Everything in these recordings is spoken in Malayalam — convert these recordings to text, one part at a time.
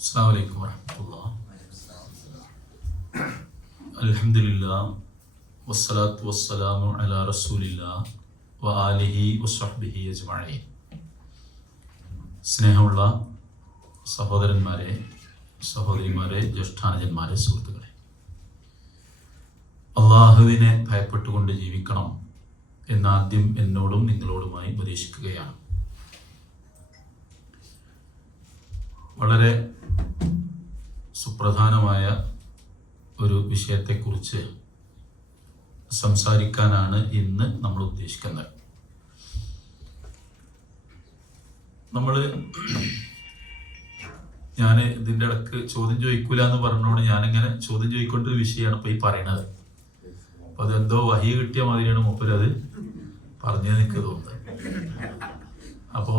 അസ്സലാമു അലൈക്കും വറഹ്മത്തുള്ളാഹി. അൽഹംദുലില്ലാഹ് വസ്സലാത്തു വസ്സലാമു അലാ റസൂലില്ലാഹ് വആലിഹി വസ്വഹ്ബിഹി അജ്മഈൻ. സ്നേഹമുള്ള സഹോദരന്മാരെ, സഹോദരിമാരെ, ജ്യേഷ്ഠാനുജന്മാരെ, സുഹൃത്തുക്കളെ, അള്ളാഹുവിനെ ഭയപ്പെട്ടുകൊണ്ട് ജീവിക്കണം എന്നാദ്യം എന്നോടും നിങ്ങളോടുമായി ഉപദേശിക്കുകയാണ്. വളരെ സുപ്രധാനമായ ഒരു വിഷയത്തെക്കുറിച്ച് സംസാരിക്കാനാണ് ഇന്ന് നമ്മൾ ഉദ്ദേശിക്കുന്നത്. ഞാൻ ഇതിൻ്റെ ഇടക്ക് ചോദ്യം ചോദിക്കൂല എന്ന് പറഞ്ഞുകൊണ്ട് ഞാനിങ്ങനെ ചോദ്യം ചോദിക്കൊണ്ടൊരു വിഷയമാണ് ഇപ്പൊ ഈ പറയണത്. അപ്പൊ അതെന്തോ വഹി കിട്ടിയ മാതിരിയാണ് മൂപ്പര് അത് പറഞ്ഞു എനിക്ക് തോന്നുന്നത്. അപ്പോ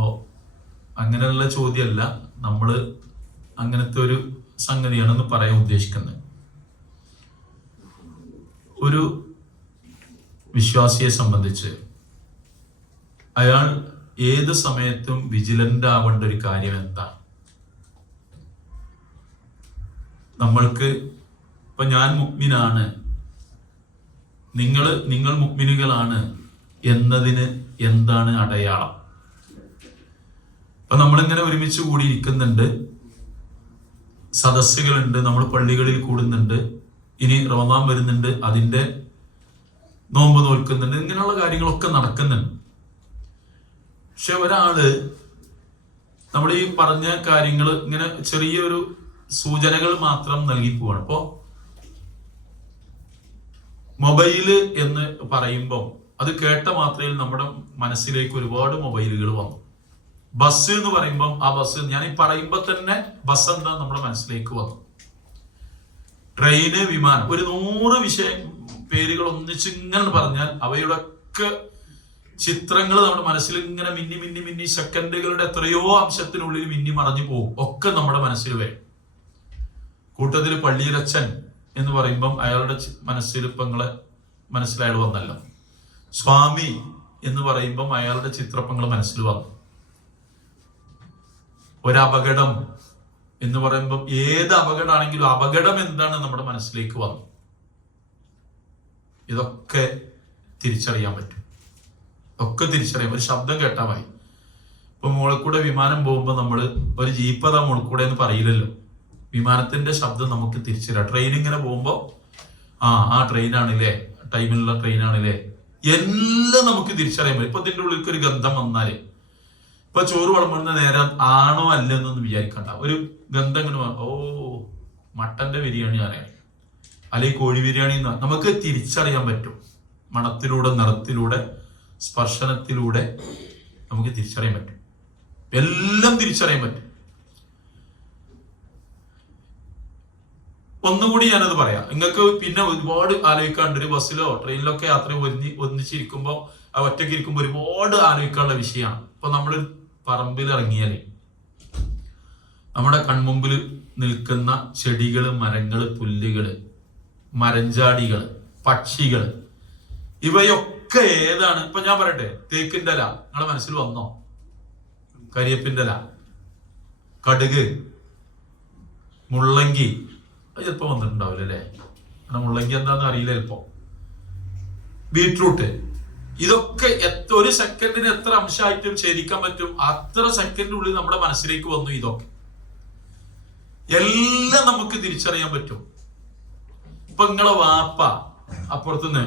അങ്ങനെയുള്ള ചോദ്യമല്ല, നമ്മൾ അങ്ങനത്തെ ഒരു സംഗതിയാണെന്ന് പറയാൻ ഉദ്ദേശിക്കുന്നത്. ഒരു വിശ്വാസിയെ സംബന്ധിച്ച് അയാൾ ഏത് സമയത്തും വിജിലന്റ് ആവേണ്ട ഒരു കാര്യം എന്താ? നമ്മൾക്ക് ഇപ്പൊ ഞാൻ മുഅ്മിനാണ്, നിങ്ങൾ മുഅ്മിനുകളാണ് എന്നതിന് എന്താണ് അടയാളം? അപ്പൊ നമ്മളിങ്ങനെ ഒരുമിച്ച് കൂടി ഇരിക്കുന്നുണ്ട്, സദസ്സുകളുണ്ട്, നമ്മൾ പള്ളികളിൽ കൂടുന്നുണ്ട്, ഇനി റമദാൻ വരുന്നുണ്ട്, അതിന്റെ നോമ്പ് നോൽക്കുന്നുണ്ട്, ഇങ്ങനെയുള്ള കാര്യങ്ങളൊക്കെ നടക്കുന്നുണ്ട്. പക്ഷെ ഒരാള് നമ്മൾ ഈ പറഞ്ഞ കാര്യങ്ങൾ ഇങ്ങനെ ചെറിയൊരു സൂചനകൾ മാത്രം നൽകി പോവാണ്. അപ്പോ മൊബൈല് എന്ന് പറയുമ്പോൾ അത് കേട്ട മാത്രയിൽ നമ്മുടെ മനസ്സിലേക്ക് ഒരുപാട് മൊബൈലുകൾ വന്നു. ബസ് എന്ന് പറയുമ്പോൾ ആ ബസ്, ഞാൻ ഈ പറയുമ്പോൾ തന്നെ ബസ് എന്താ നമ്മുടെ മനസ്സിലേക്ക് വന്നു. ട്രെയിന്, വിമാനം, ഒരു 100 പേരുകൾ ഒന്നിച്ചിങ്ങനെ പറഞ്ഞാൽ അവയുടെ ഒക്കെ ചിത്രങ്ങൾ നമ്മുടെ മനസ്സിൽ ഇങ്ങനെ മിന്നി മിന്നി മിന്നി സെക്കൻഡുകളുടെ എത്രയോ അംശത്തിനുള്ളിൽ മിന്നി മറഞ്ഞു പോകും, ഒക്കെ നമ്മുടെ മനസ്സിൽ വരും. കൂട്ടത്തിൽ പള്ളിയിലച്ഛൻ എന്ന് പറയുമ്പം അയാളുടെ മനസ്സിൽ ഇപ്പൊ നിങ്ങളെ മനസ്സിലയാൾ വന്നല്ലോ. സ്വാമി എന്ന് പറയുമ്പം അയാളുടെ ചിത്രപ്പങ്ങൾ മനസ്സിൽ വന്നു. ഒരപകടം എന്ന് പറയുമ്പോൾ ഏത് അപകടമാണെങ്കിലും അപകടം എന്താണ് നമ്മുടെ മനസ്സിലേക്ക് വന്നു. ഇതൊക്കെ തിരിച്ചറിയാൻ പറ്റും, ഒക്കെ തിരിച്ചറിയാം. ഒരു ശബ്ദം കേട്ടാൽ മതി. ഇപ്പൊ മുകളിൽക്കൂടെ വിമാനം പോകുമ്പോൾ നമ്മൾ ഒരു ജീപ്പതാ മുകളിൽക്കൂടെ എന്ന് പറയില്ലല്ലോ. വിമാനത്തിന്റെ ശബ്ദം നമുക്ക് തിരിച്ചറിയാം. ട്രെയിൻ ഇങ്ങനെ പോകുമ്പോൾ ആ ട്രെയിനാണില്ലേ, ടൈമിലുള്ള ട്രെയിനാണില്ലേ, എല്ലാം നമുക്ക് തിരിച്ചറിയാൻ പറ്റും. ഇപ്പൊ ഇതിന്റെ ഉള്ളിലേക്ക് ഒരു ഗന്ധം വന്നാല്, ഇപ്പൊ ചോറ് വിളമ്പുന്ന നേരം ആണോ അല്ലെന്നൊന്നും വിചാരിക്കണ്ട, ഒരു ഗന്ധം ഇങ്ങനെ ഓ മട്ടന്റെ ബിരിയാണി അറിയാം, അല്ലെങ്കിൽ കോഴി ബിരിയാണി നമുക്ക് തിരിച്ചറിയാൻ പറ്റും. മണത്തിലൂടെ, നിറത്തിലൂടെ, സ്പർശനത്തിലൂടെ നമുക്ക് തിരിച്ചറിയാൻ പറ്റും. എല്ലാം തിരിച്ചറിയാൻ പറ്റും. ഒന്നുകൂടി ഞാനത് പറയാം. നിങ്ങൾക്ക് പിന്നെ ഒരുപാട് ആലോചിക്കാണ്ട്, ഒരു ബസ്സിലോ ട്രെയിനിലോ ഒക്കെ യാത്ര ഒന്നിച്ചിരിക്കുമ്പോൾ ഒറ്റയ്ക്ക് ഇരിക്കുമ്പോൾ ഒരുപാട് ആലോചിക്കാനുള്ള വിഷയമാണ്. ഇപ്പൊ നമ്മൾ പറമ്പിൽ ഇറങ്ങിയാലേ നമ്മുടെ കൺമുമ്പിൽ നിൽക്കുന്ന ചെടികള്, മരങ്ങള്, പുല്ലുകള്, മരഞ്ചാടികള്, പക്ഷികള്, ഇവയൊക്കെ ഏതാണ്? ഇപ്പൊ ഞാൻ പറയട്ടെ, തേക്കിന്റെ ഇല നിങ്ങളുടെ മനസ്സിൽ വന്നോ? കരിയപ്പിന്റെ ഇല, കടുക്, മുള്ളങ്കി, അത് ചിലപ്പോ വന്നിട്ടുണ്ടാവില്ല അല്ലേ? കാരണം മുള്ളങ്കി എന്താന്ന് അറിയില്ല ചിലപ്പോ. ബീട്രൂട്ട്, ഇതൊക്കെ ഒരു സെക്കൻഡിന് എത്ര അംശമായിട്ടും ഛേദിക്കാൻ പറ്റും, അത്ര സെക്കൻഡിനുള്ളിൽ നമ്മുടെ മനസ്സിലേക്ക് വന്നു. ഇതൊക്കെ എല്ലാം നമുക്ക് തിരിച്ചറിയാൻ പറ്റും. ഇപ്പൊ നിങ്ങളെ വാപ്പ അപ്പുറത്തുനിന്ന്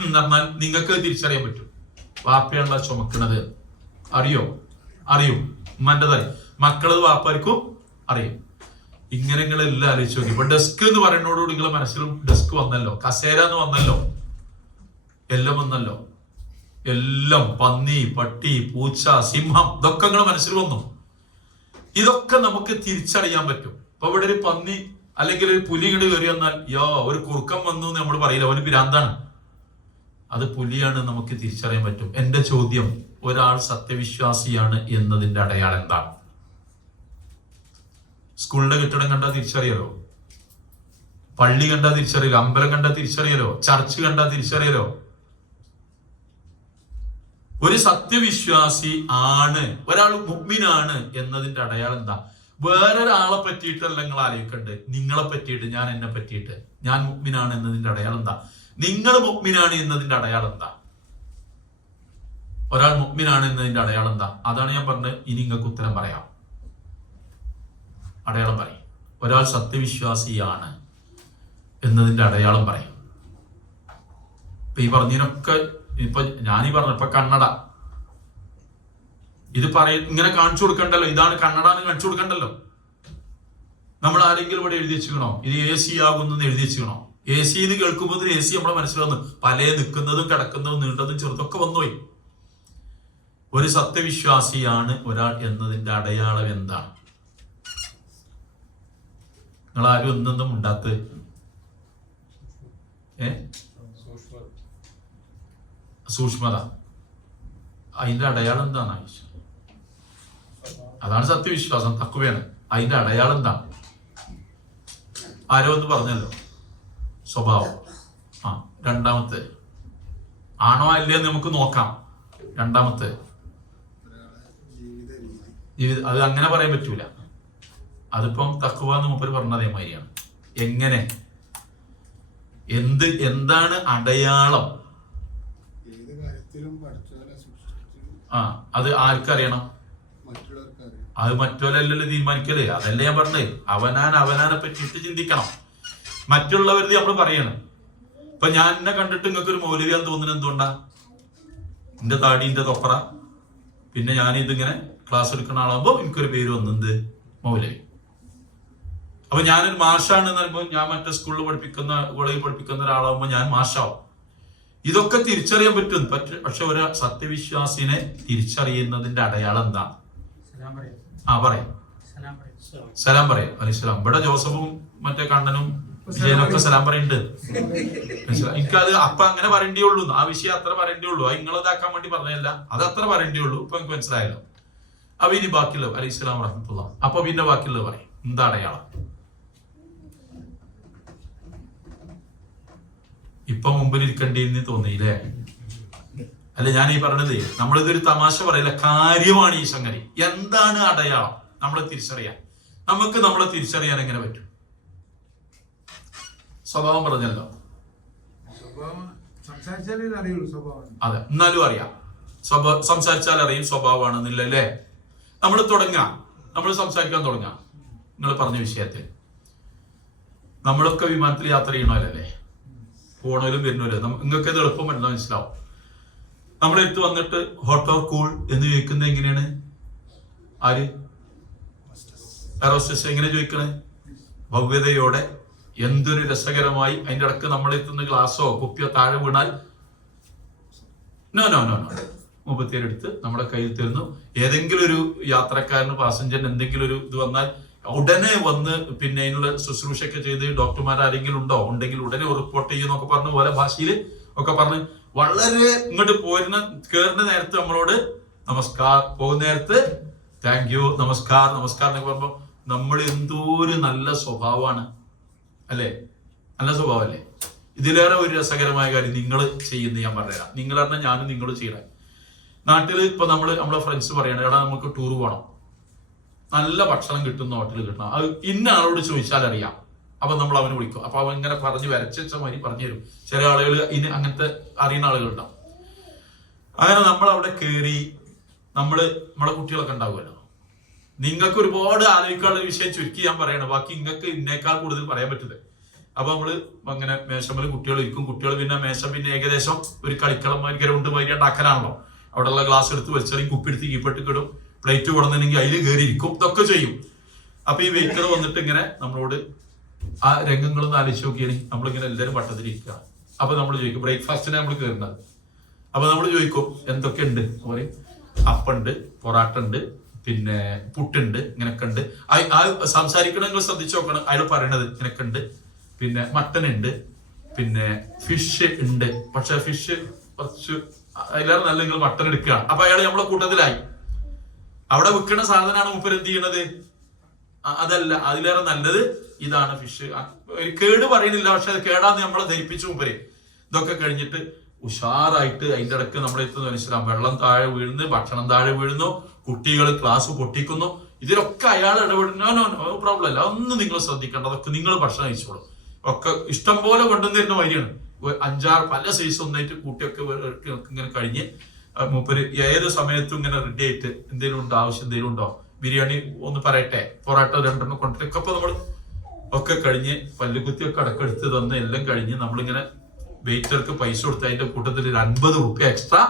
പറഞ്ഞാൽ നിങ്ങൾക്ക് തിരിച്ചറിയാൻ പറ്റും. വാപ്പയാണല്ലോ ചുമക്കണത്, അറിയും. ഉമ്മൻ്റെതായി മക്കളത് വാപ്പാർക്കും അറിയും. ഇങ്ങനെ നിങ്ങളെല്ലാം ആലോചിച്ച് നോക്കി. ഇപ്പൊ ഡെസ്ക് എന്ന് പറയുന്നതോടുകൂടി നിങ്ങളെ മനസ്സിലും ഡെസ്ക് വന്നല്ലോ, കസേര എന്ന് വന്നല്ലോ, എല്ലാം വന്നല്ലോ. എല്ലാം പന്നി, പട്ടി, പൂച്ച, സിംഹം, ഇതൊക്കെ നിങ്ങളെ മനസ്സിൽ വന്നു. ഇതൊക്കെ നമുക്ക് തിരിച്ചറിയാൻ പറ്റും. ഇപ്പൊ ഇവിടെ ഒരു പന്നി അല്ലെങ്കിൽ ഒരു പുലി ഇങ്ങോട്ട് കയറി വന്നാൽ ഒരു കുറുക്കം വന്നു എന്ന് നമ്മൾ പറയില്ല, അവന് ഭ്രാന്താണ്. അത് പുലിയാണ്, നമുക്ക് തിരിച്ചറിയാൻ പറ്റും. എന്റെ ചോദ്യം, ഒരാൾ സത്യവിശ്വാസിയാണ് എന്നതിന്റെ അടയാളം എന്താണ്? സ്കൂളിന്റെ കെട്ടിടം കണ്ടാൽ തിരിച്ചറിയാലോ, പള്ളി കണ്ടാൽ തിരിച്ചറിയാലോ, അമ്പലം കണ്ടാൽ തിരിച്ചറിയാലോ, ചർച്ച് കണ്ടാൽ തിരിച്ചറിയാലോ. ഒരു സത്യവിശ്വാസി ആണ്, ഒരാൾ മുഅ്മിനാണ് എന്നതിന്റെ അടയാളം എന്താ? വേറൊരാളെ പറ്റിയിട്ടല്ല നിങ്ങൾ ആലോചിക്കണ്ടേ, നിങ്ങളെ പറ്റിയിട്ട്, ഞാൻ എന്നെ പറ്റിയിട്ട്. ഞാൻ മുഅ്മിനാണ് എന്നതിന്റെ അടയാളം എന്താ? നിങ്ങൾ മുഅ്മിനാണ് എന്നതിന്റെ അടയാളം എന്താ? ഒരാൾ മുഅ്മിനാണ് എന്നതിന്റെ അടയാളം എന്താ? അതാണ് ഞാൻ പറഞ്ഞത്. ഇനി നിങ്ങൾക്ക് ഉത്തരം പറയാം. അടയാളം പറയും. ഒരാൾ സത്യവിശ്വാസിയാണ് എന്നതിന്റെ അടയാളം പറയും. ഇപ്പൊ ഈ പറഞ്ഞതിനൊക്കെ ഇപ്പൊ ഞാനീ പറഞ്ഞു, ഇപ്പൊ കണ്ണട ഇത് ഇങ്ങനെ കാണിച്ചു കൊടുക്കണ്ടല്ലോ, ഇതാണ് കണ്ണട എന്ന് കാണിച്ചു കൊടുക്കണ്ടല്ലോ. നമ്മൾ ആരെങ്കിലും ഇവിടെ എഴുതി വെച്ചിക്കണോ ഇത് AC ആകുന്നു എഴുതി വെച്ചിക്കണോ? AC എന്ന് കേൾക്കുമ്പോൾ AC നമ്മളെ മനസ്സിലാവുന്നു. പല നിൽക്കുന്നതും കിടക്കുന്നതും നീണ്ടതും ചെറുതൊക്കെ വന്നുപോയി. ഒരു സത്യവിശ്വാസിയാണ് ഒരാൾ എന്നതിന്റെ അടയാളം എന്താണ്? നിങ്ങൾ ആരും ഒന്നും ഉണ്ടാത്ത സൂക്ഷ്മത, അതിന്റെ അടയാളം എന്താണ്? അതാണ് സത്യവിശ്വാസം, തഖ്വയാണ്. അതിന്റെ അടയാളം എന്താ? ആരോ ഒന്ന് പറഞ്ഞല്ലോ, സ്വഭാവം. രണ്ടാമത്തെ ആണോ അല്ലയോ നമുക്ക് നോക്കാം. രണ്ടാമത്തെ ജീവിതം. അത് അങ്ങനെ പറയാൻ പറ്റൂല. അതിപ്പം തഖ്വ എന്ന് മൂപ്പര് പറഞ്ഞ അതേമാതിരിയാണ്. എങ്ങനെ, എന്താണ് അടയാളം? അത് ആർക്കറിയണം? അത് മറ്റോരല്ലല്ലോ തീരുമാനിക്കല്. അതല്ലേ ഞാൻ പറഞ്ഞേ, അവനാനെ പറ്റിയിട്ട് ചിന്തിക്കണം. മറ്റുള്ളവരുടെ നമ്മൾ പറയണം. ഇപ്പൊ ഞാൻ എന്നെ കണ്ടിട്ട് നിങ്ങൾക്ക് ഒരു മൗലവിയാന്ന് തോന്നുന്നത് എന്തുകൊണ്ടാ? എന്റെ താടി, എന്റെ തൊപ്പറ, പിന്നെ ഞാൻ ഇതിങ്ങനെ ക്ലാസ് എടുക്കുന്ന ആളാകുമ്പോ എനിക്കൊരു പേര് വന്നത് മൗലവി. അപ്പൊ ഞാനൊരു മാഷാണ് എന്ന് പറയുമ്പോൾ, ഞാൻ മറ്റേ സ്കൂളിൽ പഠിപ്പിക്കുന്ന, കോളേജിൽ പഠിപ്പിക്കുന്ന ഒരാളാകുമ്പോൾ ഞാൻ മാഷാവും. ഇതൊക്കെ തിരിച്ചറിയാൻ പറ്റും. പക്ഷെ ഒരു സത്യവിശ്വാസിനെ തിരിച്ചറിയുന്നതിന്റെ അടയാളം എന്താണ്? പറയാം. സലാം പറയാം. അലൈഹിസ്സലാം. ഇവിടെ ജോസഫും മറ്റേ കണ്ണനും വിജയനൊക്കെ സലാം പറയുന്നുണ്ട്. എനിക്കത് അപ്പൊ അങ്ങനെ പറയേണ്ടേ ഉള്ളൂ. ആ വിഷയം അത്ര പറയേണ്ടേ ഉള്ളൂ. അത് നിങ്ങളിതാക്കാൻ വേണ്ടി പറഞ്ഞതല്ല, അത് അത്ര പറയേണ്ടേ ഉള്ളൂ. ഇപ്പൊ എനിക്ക് മനസ്സിലായല്ലോ. അപ്പൊ ഇനി ബാക്കിയുള്ളത് അലൈഹിസ്സലാം റഹ്മത്തുള്ളാഹി. അപ്പൊ പിന്നെ ബാക്കിയുള്ളത് പറയും. എന്താ അടയാളം? ഇപ്പൊ മുമ്പിൽ ഇരിക്കേണ്ടിന്ന് തോന്നിയില്ലേ? അല്ല, ഞാൻ ഈ പറഞ്ഞത് നമ്മളിതൊരു തമാശ പറയില്ല, കാര്യമാണ് ഈ സംഗതി. എന്താണ് അടയാളം? നമ്മളെ തിരിച്ചറിയാൻ. നമുക്ക് നമ്മളെ തിരിച്ചറിയാൻ എങ്ങനെ പറ്റും? സ്വഭാവം പറഞ്ഞല്ലോ. അതെ, എന്നാലും അറിയാം. സംസാരിച്ചാൽ അറിയും സ്വഭാവമാണെന്നില്ലല്ലേ? നമ്മൾ സംസാരിക്കാൻ തുടങ്ങാം. നിങ്ങൾ പറഞ്ഞ വിഷയത്തിൽ നമ്മളൊക്കെ വിമാനത്തിൽ യാത്ര ചെയ്യണമല്ലേ? പോണവരും വരുന്നവരും. നിങ്ങൾക്ക് ഇത് എളുപ്പം വരുന്ന മനസ്സിലാവും. നമ്മളെടുത്ത് വന്നിട്ട് ഹോട്ട് ഓർ കൂൾ എന്ന് ചോദിക്കുന്നത് എങ്ങനെയാണ്? ആര്? എയറോസ്റ്റസ് എങ്ങനെ ചോദിക്കണേ? ഭവ്യതയോടെ, എന്തൊരു രസകരമായി. അതിന്റെ ഇടക്ക് നമ്മളെത്തുന്ന ഗ്ലാസോ കുപ്പിയോ താഴെ വീണാൽ നോ നോ നോ നോ മുപ്പത്തിയേഴെടുത്ത് നമ്മുടെ കയ്യിൽ തരുന്നു. ഏതെങ്കിലും ഒരു യാത്രക്കാരന്, പാസഞ്ചറിന് എന്തെങ്കിലും ഒരു ഇത് വന്നാൽ ഉടനെ വന്ന് പിന്നെ അതിനുള്ള ശുശ്രൂഷയൊക്കെ ചെയ്ത് ഡോക്ടർമാർ ആരെങ്കിലും ഉണ്ടെങ്കിൽ ഉടനെ റിപ്പോർട്ട് ചെയ്യുന്നൊക്കെ പറഞ്ഞ് പോലെ ഭാഷയിൽ ഒക്കെ പറഞ്ഞ് വളരെ ഇങ്ങോട്ട് കേറുന്ന നേരത്ത് നമ്മളോട് നമസ്കാരം, പോകുന്ന നേരത്ത് താങ്ക് യു, നമസ്കാരം എന്നൊക്കെ പറയുമ്പോ നമ്മൾ എന്തോ ഒരു നല്ല സ്വഭാവമാണ് അല്ലേ? നല്ല സ്വഭാവമല്ലേ? ഇതിലേറെ ഒരു രസകരമായ കാര്യം നിങ്ങൾ ചെയ്യുന്ന ഞാൻ പറഞ്ഞുതരാം. നിങ്ങൾ പറഞ്ഞാൽ ഞാനും നിങ്ങളും ചെയ്യണം. നാട്ടിൽ ഇപ്പൊ നമ്മളെ ഫ്രണ്ട്സ് പറയണം, എടാ നമുക്ക് ടൂർ പോകണം, നല്ല ഭക്ഷണം കിട്ടുന്ന ഹോട്ടൽ കിട്ടണം, അത് ഇന്ന ആളോട് ചോദിച്ചാൽ അറിയാം. അപ്പൊ നമ്മൾ അവനെ വിളിക്കും. അപ്പൊ അവൻ ഇങ്ങനെ പറഞ്ഞ് വരച്ച മാതിരി പറഞ്ഞു തരും. ചില ആളുകൾ ഇനി അങ്ങനത്തെ അറിയുന്ന ആളുകളുണ്ടാവും. അങ്ങനെ നമ്മൾ അവിടെ കയറി നമ്മളെ കുട്ടികളൊക്കെ ഉണ്ടാവുമല്ലോ. നിങ്ങൾക്ക് ഒരുപാട് ആലോചിക്കാനുള്ള വിഷയം ചുരുക്കി ഞാൻ പറയണം. ബാക്കി നിങ്ങൾക്ക് ഇന്നേക്കാൾ കൂടുതൽ പറയാൻ പറ്റുന്നത്. അപ്പൊ നമ്മള് അങ്ങനെ മേശമ്മല് കുട്ടികൾ ഇരിക്കും. കുട്ടികൾ പിന്നെ മേശം പിന്നെ ഏകദേശം ഒരു കളിക്കളം ഗ്രൗണ്ട് മാതിരി ഉണ്ടാക്കാനാണല്ലോ. അവിടെയുള്ള ഗ്ലാസ് എടുത്ത് വെച്ചറിയും, കുപ്പിയെടുത്ത് കീപ്പെട്ട് കിടും, പ്ലേറ്റ് കൊടുന്നെങ്കിൽ അതിൽ കയറി ഇരിക്കും, ഇതൊക്കെ ചെയ്യും. അപ്പൊ ഈ വെയിറ്റർ വന്നിട്ട് ഇങ്ങനെ നമ്മളോട് ആ രംഗങ്ങളൊന്ന് ആലോചിച്ച് നോക്കിയാണ്. നമ്മളിങ്ങനെ എല്ലാവരും വട്ടത്തിലിരിക്കുക. അപ്പൊ നമ്മൾ ചോദിക്കും, ബ്രേക്ക്ഫാസ്റ്റിനെ നമ്മൾ കയറുന്നത്. അപ്പൊ നമ്മൾ ചോദിക്കും എന്തൊക്കെ ഉണ്ട്? പറയും അപ്പുണ്ട്, പൊറാട്ട ഉണ്ട്, പിന്നെ പുട്ടുണ്ട്, ഇങ്ങനൊക്കെ ഉണ്ട്. ആ സംസാരിക്കണം, നിങ്ങൾ ശ്രദ്ധിച്ചു നോക്കണം. അയാൾ പറയണത് ഇങ്ങനൊക്കെ ഉണ്ട്, പിന്നെ മട്ടൻ ഉണ്ട്, പിന്നെ ഫിഷ് ഉണ്ട്. പക്ഷെ ഫിഷ് കുറച്ച് അതിലേറെ നല്ല നിങ്ങൾ മട്ടൻ എടുക്കുക. അപ്പൊ അയാൾ നമ്മളെ കൂട്ടത്തിലായി. അവിടെ വിൽക്കുന്ന സാധനമാണ് മൂപ്പർ എന്ത് ചെയ്യണത്? അതല്ല, അതിലേറെ നല്ലത് ഇതാണ് ഫിഷ്. കേട് പറയുന്നില്ല, പക്ഷെ അത് കേടാന്ന് നമ്മളെ ധരിപ്പിച്ചു മൂപ്പര്. ഇതൊക്കെ കഴിഞ്ഞിട്ട് ഉഷാറായിട്ട് അതിന്റെ ഇടയ്ക്ക് നമ്മളെ എത്തുന്ന മനസ്സിലാവും. വെള്ളം താഴെ വീഴുന്നു, ഭക്ഷണം താഴെ വീഴുന്നു, കുട്ടികൾ ക്ലാസ് പൊട്ടിക്കുന്നു. ഇതിലൊക്കെ അയാൾ ഇടപെടുന്നോ നോ പ്രോബ്ലം അല്ല, ഒന്നും നിങ്ങൾ ശ്രദ്ധിക്കേണ്ട, അതൊക്കെ നിങ്ങൾ ഭക്ഷണം കഴിച്ചോളൂ. ഒക്കെ ഇഷ്ടം പോലെ കൊണ്ടുവന്നിരുന്ന വരികയാണ്. 5-6 പല സൈസ് ഒന്നായിട്ട് കൂട്ടിയൊക്കെ ഇങ്ങനെ കഴിഞ്ഞ് മൂപ്പര് ഏത് സമയത്തും ഇങ്ങനെ റെഡി ആയിട്ട് എന്തെങ്കിലും ഉണ്ടോ, ആവശ്യം എന്തെങ്കിലും ഉണ്ടോ, ബിരിയാണി ഒന്ന് പറയട്ടെ, പൊറോട്ട 2 കൊണ്ടിട്ടൊക്കെ അപ്പൊ നമ്മൾ ഒക്കെ കഴിഞ്ഞ് പല്ലുകുത്തിയൊക്കെ അടക്കെടുത്ത് തന്ന് എല്ലാം കഴിഞ്ഞ് നമ്മളിങ്ങനെ വെയിറ്റർക്ക് പൈസ കൊടുത്ത് അതിന്റെ കൂട്ടത്തിൽ 50 റുപ്യ എക്സ്ട്രാ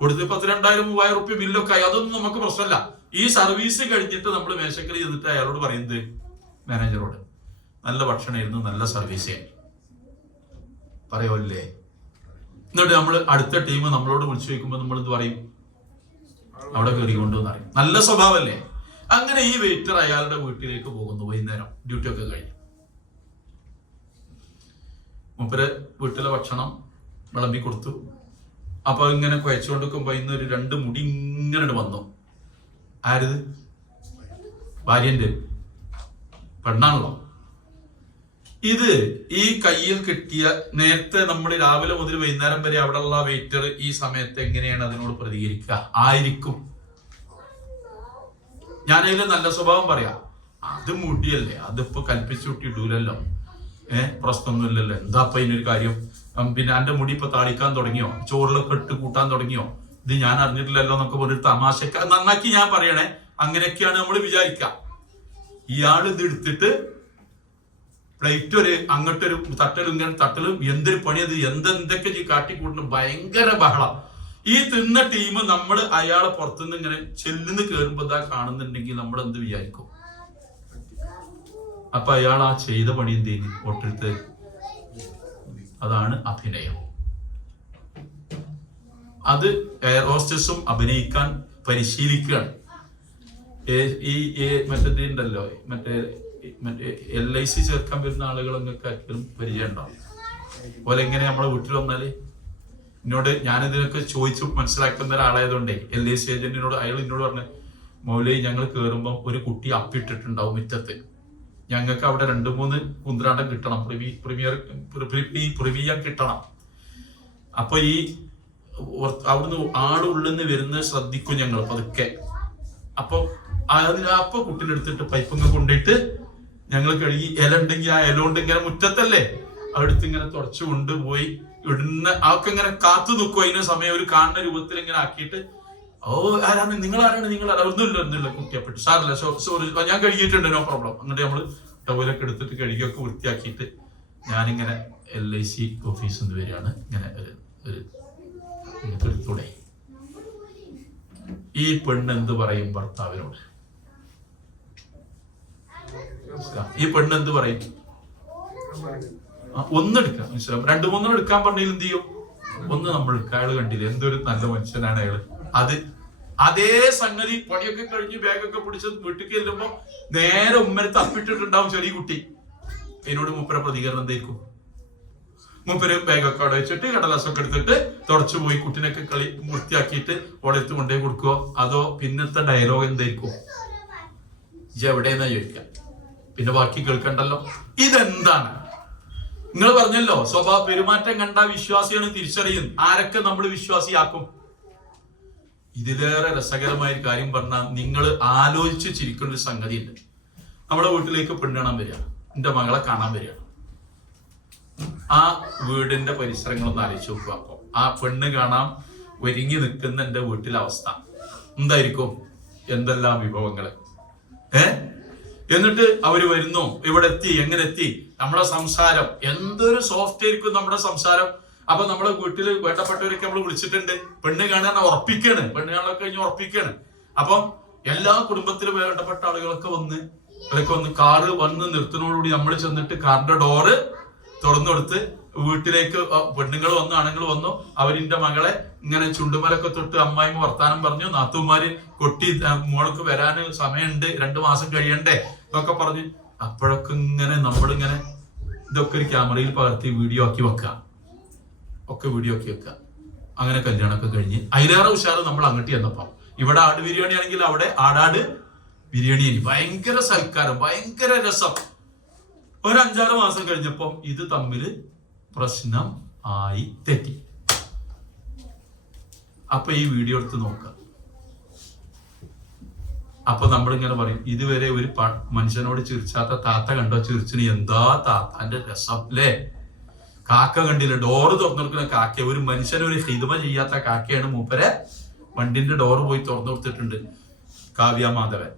കൊടുത്ത് 10,000-3,000 റുപ്യ ബില്ലൊക്കെ ആയി. അതൊന്നും നമുക്ക് പ്രശ്നമല്ല. ഈ സർവീസ് കഴിഞ്ഞിട്ട് നമ്മൾ മേശക്കറി ചെന്നിട്ട് അയാളോട് പറയുന്നത്, മാനേജറോട്, നല്ല ഭക്ഷണമായിരുന്നു, നല്ല സർവീസ് ആയിരുന്നു പറയുമല്ലേ. എന്നിട്ട് നമ്മൾ അടുത്ത ടീം നമ്മളോട് വിളിച്ചു ചോദിക്കുമ്പോൾ നമ്മൾ എന്ത് പറയും? അവിടെ കയറി കൊണ്ടുവന്ന് അറിയും. നല്ല സ്വഭാവമല്ലേ? അങ്ങനെ ഈ വെയിറ്റർ അയാളുടെ വീട്ടിലേക്ക് പോകുന്നു. വൈകുന്നേരം ഡ്യൂട്ടി ഒക്കെ കഴിഞ്ഞു മൂപ്പര് വീട്ടിലെ ഭക്ഷണം വിളമ്പി കൊടുത്തു. അപ്പൊ ഇങ്ങനെ കുഴച്ചുകൊണ്ടിരിക്കുമ്പോ ഇന്ന് ഒരു 2 മുടി ഇങ്ങനെ വന്നു. ആരിത്? ഭാര്യന്റെ പെണ്ണാണല്ലോ ഇത്. ഈ കയ്യിൽ കിട്ടിയ നേരത്തെ നമ്മൾ രാവിലെ മുതൽ വൈകുന്നേരം വരെ അവിടെയുള്ള വെയിറ്റർ ഈ സമയത്ത് എങ്ങനെയാണ് അതിനോട് പ്രതികരിക്കുക ആയിരിക്കും? ഞാനതിൽ നല്ല സ്വഭാവം പറയാം, അത് മുടിയല്ലേ, അതിപ്പോ കൽപ്പിച്ചുട്ടി ഇടൂലല്ലോ, പ്രശ്നമൊന്നുമില്ലല്ലോ, എന്താ ഇപ്പൊ ഇതിനൊരു കാര്യം? പിന്നെ എന്റെ മുടി ഇപ്പൊ താളിക്കാൻ തുടങ്ങിയോ, ചോറിലൊക്കെ ഇട്ട് കൂട്ടാൻ തുടങ്ങിയോ, ഇത് ഞാൻ അറിഞ്ഞിട്ടില്ലല്ലോ എന്നൊക്കെ പറഞ്ഞൊരു തമാശക്ക് നന്നാക്കി ഞാൻ പറയണേ. അങ്ങനെയൊക്കെയാണ് നമ്മൾ വിചാരിക്കുക. ഇയാൾ ഇത് എടുത്തിട്ട് പ്ലേറ്റ് അങ്ങോട്ടൊരു തട്ടലും ഇങ്ങനെ തട്ടലും, എന്തൊരു പണിയത്, എന്തൊക്കെ കാട്ടിക്കൂട്ടുന്നു, ഭയങ്കര ബഹളം. ഈ തിന്ന ടീം നമ്മൾ അയാളെ പുറത്തുനിന്ന് ഇങ്ങനെ ചെല്ലുന്ന് കയറുമ്പോ ഇതാ കാണുന്നുണ്ടെങ്കിൽ നമ്മൾ എന്ത് വിചാരിക്കും? അപ്പൊ അയാൾ ആ ചെയ്ത പണി എന്ത് ചെയ്യുന്നു? ഒട്ടെടുത്ത്. അതാണ് അഭിനയം. അത് എയർ ഹോസ്റ്റസും അഭിനയിക്കാൻ പരിശീലിക്കുകയാണ്. മറ്റേ ഉണ്ടല്ലോ, മറ്റേ LIC ചേർക്കാൻ വരുന്ന ആളുകളൊക്കെ ആർക്കും പരിചയം ഉണ്ടാവും. അതുപോലെ എങ്ങനെ നമ്മളെ വീട്ടിൽ വന്നാല് ഞാനിതിനൊക്കെ ചോദിച്ചു മനസ്സിലാക്കുന്ന ഒരാളായതുകൊണ്ടേ LIC ഏജന്റിനോട് അയാൾ എന്നോട് പറഞ്ഞു, മൗലൈ ഞങ്ങൾ കയറുമ്പോൾ ഒരു കുട്ടി അപ്പിട്ടിട്ടുണ്ടാവും മുറ്റത്ത്, ഞങ്ങൾക്ക് അവിടെ 2-3 കുന്ത്രാണ്ടം കിട്ടണം, പ്രിമിയം കിട്ടണം. അപ്പൊ ഈ അവിടുന്ന് ആടുള്ളിന്ന് വരുന്നത് ശ്രദ്ധിക്കും ഞങ്ങൾ പതുക്കെ. അപ്പൊ അപ്പൊ കുട്ടീനെ എടുത്തിട്ട് പൈപ്പൊക്കെ കൊണ്ടിട്ട് ഞങ്ങൾ കഴുകി, ഇല ഉണ്ടെങ്കിൽ ആ ഇല കൊണ്ട് ഇങ്ങനെ മുറ്റത്തല്ലേ അടുത്ത് ഇങ്ങനെ തുടച്ചു കൊണ്ടുപോയി ഇടുന്ന ആൾക്ക് ഇങ്ങനെ കാത്തു നിൽക്കും. അതിന് സമയം ഒരു കാണുന്ന രൂപത്തിൽ ഇങ്ങനെ ആക്കിയിട്ട്, ഓ ആരാണ് നിങ്ങളാരാണ് ഒന്നുമില്ല കുട്ടിയപ്പെട്ടു, സാറില്ല, സോറി ഞാൻ കഴുകിയിട്ടുണ്ട്, നോ പ്രോബ്ലം. അങ്ങോട്ട് നമ്മള് ടവലൊക്കെ എടുത്തിട്ട് കഴുകിയൊക്കെ വൃത്തിയാക്കിയിട്ട് ഞാനിങ്ങനെ LIC ഓഫീസിൽ നിന്ന് വരികയാണ്. ഇങ്ങനെ ഒരു ഈ പെണ്ണ് എന്ത് പറയും ഭർത്താവിനോട്? ഈ പെണ്ണ് എന്ത് പറയും? ഒന്നെടുക്കാം, മനസ്സിലാവും. 2-3 എടുക്കാൻ പറഞ്ഞാൽ എന്ത് ചെയ്യും? ഒന്ന് നമ്മൾ എടുക്കുക. അയാള് കണ്ടില്ല എന്തൊരു നല്ല മനുഷ്യനാണ് അയാള്. അതേ സംഗതി പണിയൊക്കെ കഴിഞ്ഞ് ബാഗൊക്കെ പിടിച്ച് വീട്ടിൽ ചെല്ലുമ്പോ നേരെ ഉമ്മരത്ത് അപ്പിട്ടിട്ടുണ്ടാവും ചെറിയ കുട്ടി. അതിനോട് മൂപ്പര പ്രതികരണം എന്തായിരിക്കും? മൂപ്പര് ബാഗൊക്കെ അവിടെ വെച്ചിട്ട് കടലാസൊക്കെ എടുത്തിട്ട് തുടച്ചു പോയി കുട്ടിനൊക്കെ വൃത്തിയാക്കിയിട്ട് ഓടെടുത്ത് കൊണ്ടുപോയി കൊടുക്കുവോ? അതോ പിന്നത്തെ ഡയലോഗ് എന്തായിരിക്കും? എവിടെയെന്നാ ചോദിക്കാം. പിന്നെ ബാക്കി കേൾക്കണ്ടല്ലോ. ഇതെന്താണ്? നിങ്ങൾ പറഞ്ഞല്ലോ സ്വഭാവ പെരുമാറ്റം കണ്ട വിശ്വാസിയാണ് തിരിച്ചറിയും. ആരൊക്കെ നമ്മൾ വിശ്വാസിയാക്കും? ഇതിലേറെ രസകരമായ ഒരു കാര്യം പറഞ്ഞാൽ നിങ്ങൾ ആലോചിച്ച് ചിരിക്കേണ്ട ഒരു സംഗതി ഉണ്ട്. നമ്മുടെ വീട്ടിലേക്ക് പെണ്ണ് കാണാൻ വരിക, എന്റെ മകളെ കാണാൻ വരിക. ആ വീടിന്റെ പരിസരങ്ങളൊന്ന് ആലോചിച്ച് നോക്കുക. അപ്പൊ ആ പെണ്ണ് കാണാൻ ഒരുങ്ങി നിൽക്കുന്ന എന്റെ വീട്ടിലെ അവസ്ഥ എന്തായിരിക്കും? എന്തെല്ലാം വിഭവങ്ങള്! എന്നിട്ട് അവര് വരുന്നു, ഇവിടെ എത്തി, എങ്ങനെ എത്തി, നമ്മളെ സംസാരം എന്തൊരു സോഫ്റ്റ് ആയിരിക്കും നമ്മുടെ സംസാരം. അപ്പൊ നമ്മുടെ വീട്ടിൽ വേണ്ടപ്പെട്ടവരൊക്കെ നമ്മൾ വിളിച്ചിട്ടുണ്ട്, പെണ്ണ് കാണാൻ ഉറപ്പിക്കാണ്, പെണ്ണ് കാണാനൊക്കെ കഴിഞ്ഞ് ഉറപ്പിക്കാണ്. അപ്പം എല്ലാ കുടുംബത്തിലും വേണ്ടപ്പെട്ട ആളുകളൊക്കെ വന്ന് അവരൊക്കെ വന്ന് കാറ് വന്ന് നിർത്തുന്നതോടുകൂടി നമ്മൾ ചെന്നിട്ട് കാറിന്റെ ഡോറ് തുറന്നു കൊടുത്ത് വീട്ടിലേക്ക് പെണ്ണുങ്ങൾ വന്നു, ആണുങ്ങൾ വന്നു. അവരിന്റെ മകളെ ഇങ്ങനെ ചുണ്ടുമലൊക്കെ തൊട്ട് അമ്മായിമ്മ വർത്താനം പറഞ്ഞു, നാത്തുമാര് കൊട്ടി മോൾക്ക് വരാന് സമയമുണ്ട്, 2 മാസം കഴിയണ്ടേ എന്നൊക്കെ പറഞ്ഞ്. അപ്പോഴൊക്കെ ഇങ്ങനെ നമ്മളിങ്ങനെ ഇതൊക്കെ ഒരു ക്യാമറയിൽ പകർത്തി വീഡിയോ ആക്കി വെക്കുക, അങ്ങനെ കല്യാണമൊക്കെ കഴിഞ്ഞ് അതിലേറെ ഉഷാറ് നമ്മൾ അങ്ങോട്ട് ചെന്നപ്പോ ഇവിടെ ആട് ബിരിയാണി ആണെങ്കിൽ അവിടെ ആടാട് ബിരിയാണി. ഭയങ്കര സൽക്കാരം, ഭയങ്കര രസം. ഒരു 5-6 മാസം കഴിഞ്ഞപ്പം ഇത് തമ്മില് പ്രശ്നം ആയി തെറ്റി. അപ്പൊ ഈ വീഡിയോ എടുത്ത് നോക്കുക. അപ്പൊ നമ്മളിങ്ങനെ പറയും, ഇതുവരെ ഒരു മനുഷ്യനോട് ചിരിച്ചാത്ത താത്ത കണ്ടോ? ചിരിച്ചിന് എന്താ താത്താന്റെ രസം അല്ലേ? കാക്ക കണ്ടില്ല, ഡോറ് തുറന്നു കൊടുക്കുന്ന കാക്ക. ഒരു മനുഷ്യനൊരു ഹിദ്മ ചെയ്യാത്ത കാക്കയാണ് മൂപ്പരെ വണ്ടിന്റെ ഡോറ് പോയി തുറന്നു കൊടുത്തിട്ടുണ്ട്. കാവ്യ മാധവൻ,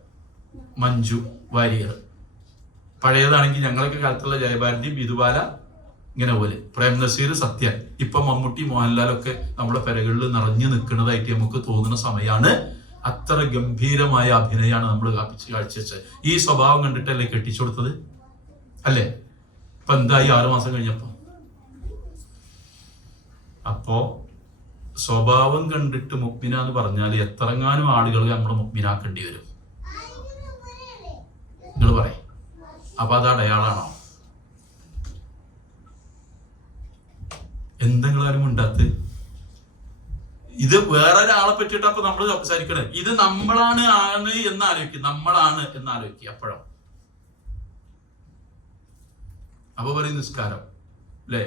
മഞ്ജു വാര്യർ. പഴയതാണെങ്കിൽ ഞങ്ങളൊക്കെ കാലത്തുള്ള ജയഭാരതി, ബിദുബാല, ഇങ്ങനെ പോലെ പ്രേം നസീർ, സത്യൻ. ഇപ്പൊ മമ്മൂട്ടി, മോഹൻലാലൊക്കെ നമ്മുടെ പെരകളിൽ നിറഞ്ഞു നിൽക്കുന്നതായിട്ട് നമുക്ക് തോന്നുന്ന സമയമാണ്. അത്ര ഗംഭീരമായ അഭിനയമാണ് നമ്മൾ കാഴ്ചവെച്ചത്. ഈ സ്വഭാവം കണ്ടിട്ടല്ലേ കെട്ടിച്ചു കൊടുത്തത് അല്ലേ? ഇപ്പൊ എന്തായി 6 മാസം കഴിഞ്ഞപ്പോ? അപ്പോ സ്വഭാവം കണ്ടിട്ട് മുഅ്മിന എന്ന് പറഞ്ഞാൽ എത്രങ്ങാനും ആളുകൾ നമ്മൾ മുഅ്മിനാക്കേണ്ടി വരും. നിങ്ങൾ പറയും. അപ്പൊ അത് അടയാളാണോ? എന്തെങ്കിലും ഉണ്ടാത്ത് ഇത് വേറൊരാളെ പറ്റിയിട്ട് അപ്പൊ നമ്മൾ സംസാരിക്കണേ. ഇത് നമ്മളാണ് എന്ന് ആലോചിക്കുക, നമ്മളാണ് എന്ന് ആലോചിക്കുക. അപ്പോഴോ അപ്പൊ പറയും നിസ്കാരം അല്ലേ?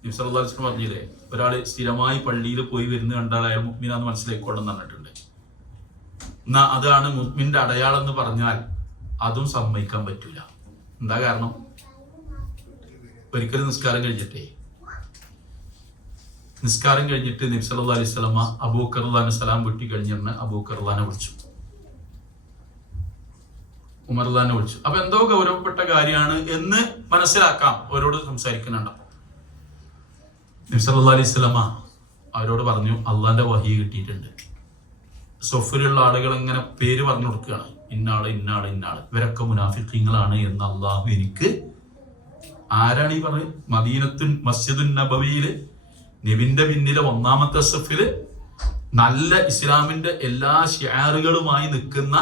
നബി സല്ലല്ലാഹു അലൈഹി വസല്ലം പറഞ്ഞില്ലേ, ഒരാള് സ്ഥിരമായി പള്ളിയിൽ പോയി വരുന്ന കണ്ടാൽ അയാൾ മുഅ്മിനാന്ന് മനസ്സിലാക്കിക്കൊള്ളുന്ന പറഞ്ഞിട്ടുണ്ട്. എന്നാ അതാണ് മുഅ്മിന്റെ അടയാളം എന്ന് പറഞ്ഞാൽ അതും സമ്മതിക്കാൻ പറ്റൂല. എന്താ കാരണം? ഒരിക്കലും നിസ്കാരം കഴിഞ്ഞിട്ട് നബി സല്ലല്ലാഹു അലൈഹി വസല്ലം അബൂബക്കർ റളിയല്ലാഹു സലാം വീട്ടി കഴിഞ്ഞിരുന്ന അബൂബക്കർ റളിയല്ലാഹു വിളിച്ചു, ഉമർ റളിയല്ലാഹു വിളിച്ചു. അപ്പൊ എന്തോ ഗൗരവപ്പെട്ട കാര്യമാണ് എന്ന് മനസ്സിലാക്കാം അവരോട് സംസാരിക്കുന്നുണ്ട്. നബി സല്ലല്ലാഹു അലൈഹി വസല്ലം അവരോട് പറഞ്ഞു, അള്ളാന്റെ വഹി കിട്ടിയിട്ടുണ്ട്. സൊഫിലുള്ള ആളുകൾ ഇങ്ങനെ പേര് പറഞ്ഞു കൊടുക്കുകയാണ്, ഇന്നാള് ഇന്നാള് ഇന്നാള്, ഇവരൊക്കെ മുനാഫിഖീങ്ങളാണ് എന്ന് അള്ളാഹു എനിക്ക്. ആരാണ് ഈ പറഞ്ഞത്? മദീനത്തുൻ മസ്ജിദുൻ നബവിയില് നബിന്റെ പിന്നിലെ 1ാമത്തെ സഫില് നല്ല ഇസ്ലാമിന്റെ എല്ലാ ഷിആറുകളുമായി നിൽക്കുന്ന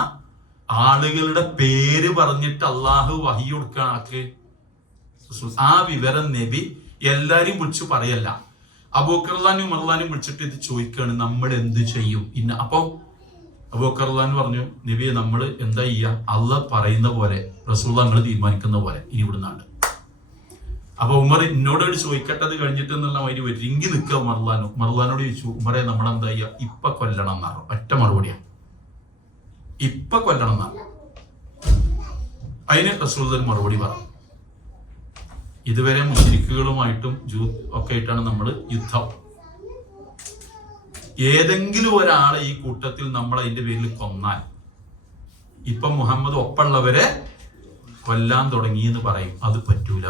ആളുകളുടെ പേര് പറഞ്ഞിട്ട് അള്ളാഹു വഹി കൊടുക്കുകയാണ് ആക്ക്. ആ വിവരം നബി എല്ലാരും വിളിച്ചു പറയല്ല, അബൂബക്കർ റളിയല്ലാഹു ഉമർ വിളിച്ചിട്ട് ഇത് ചോദിക്കുകയാണ്, നമ്മൾ എന്ത് ചെയ്യും? അപ്പൊ അബൂബക്കർ റളിയല്ലാഹു പറഞ്ഞു, നബിയെ നമ്മൾ എന്താ ചെയ്യുക? അള്ളാഹ് പറയുന്ന പോലെ, റസൂലുള്ളാഹി നിങ്ങൾ തീരുമാനിക്കുന്ന പോലെ ഇനി ഇവിടുന്നാണ്ട്. അപ്പൊ ഉമർ എന്നോട് ചോദിക്കട്ടത് കഴിഞ്ഞിട്ട് എന്നുള്ള വരി ഒരുങ്ങി നിൽക്കുക. ഉമർലാനോട് ചോദിച്ചു, ഉമറെ നമ്മളെന്താ ചെയ്യുക? ഇപ്പൊ കൊല്ലണം എന്നാണ് ഒറ്റ മറുപടിയാണ്, ഇപ്പൊ കൊല്ലണം എന്നാണ്. അതിന് റസൂലുള്ളാഹി മറുപടി പറഞ്ഞു, ഇതുവരെ മുശ്രിക്കുകളുമായിട്ടും ഒക്കെ ആയിട്ടാണ് നമ്മൾ യുദ്ധം. ഏതെങ്കിലും ഒരാളെ ഈ കൂട്ടത്തിൽ നമ്മൾ അതിന്റെ പേരിൽ കൊന്നാൽ ഇപ്പൊ മുഹമ്മദ് ഒപ്പമുള്ളവരെ കൊല്ലാൻ തുടങ്ങി എന്ന് പറയും. അത് പറ്റൂല.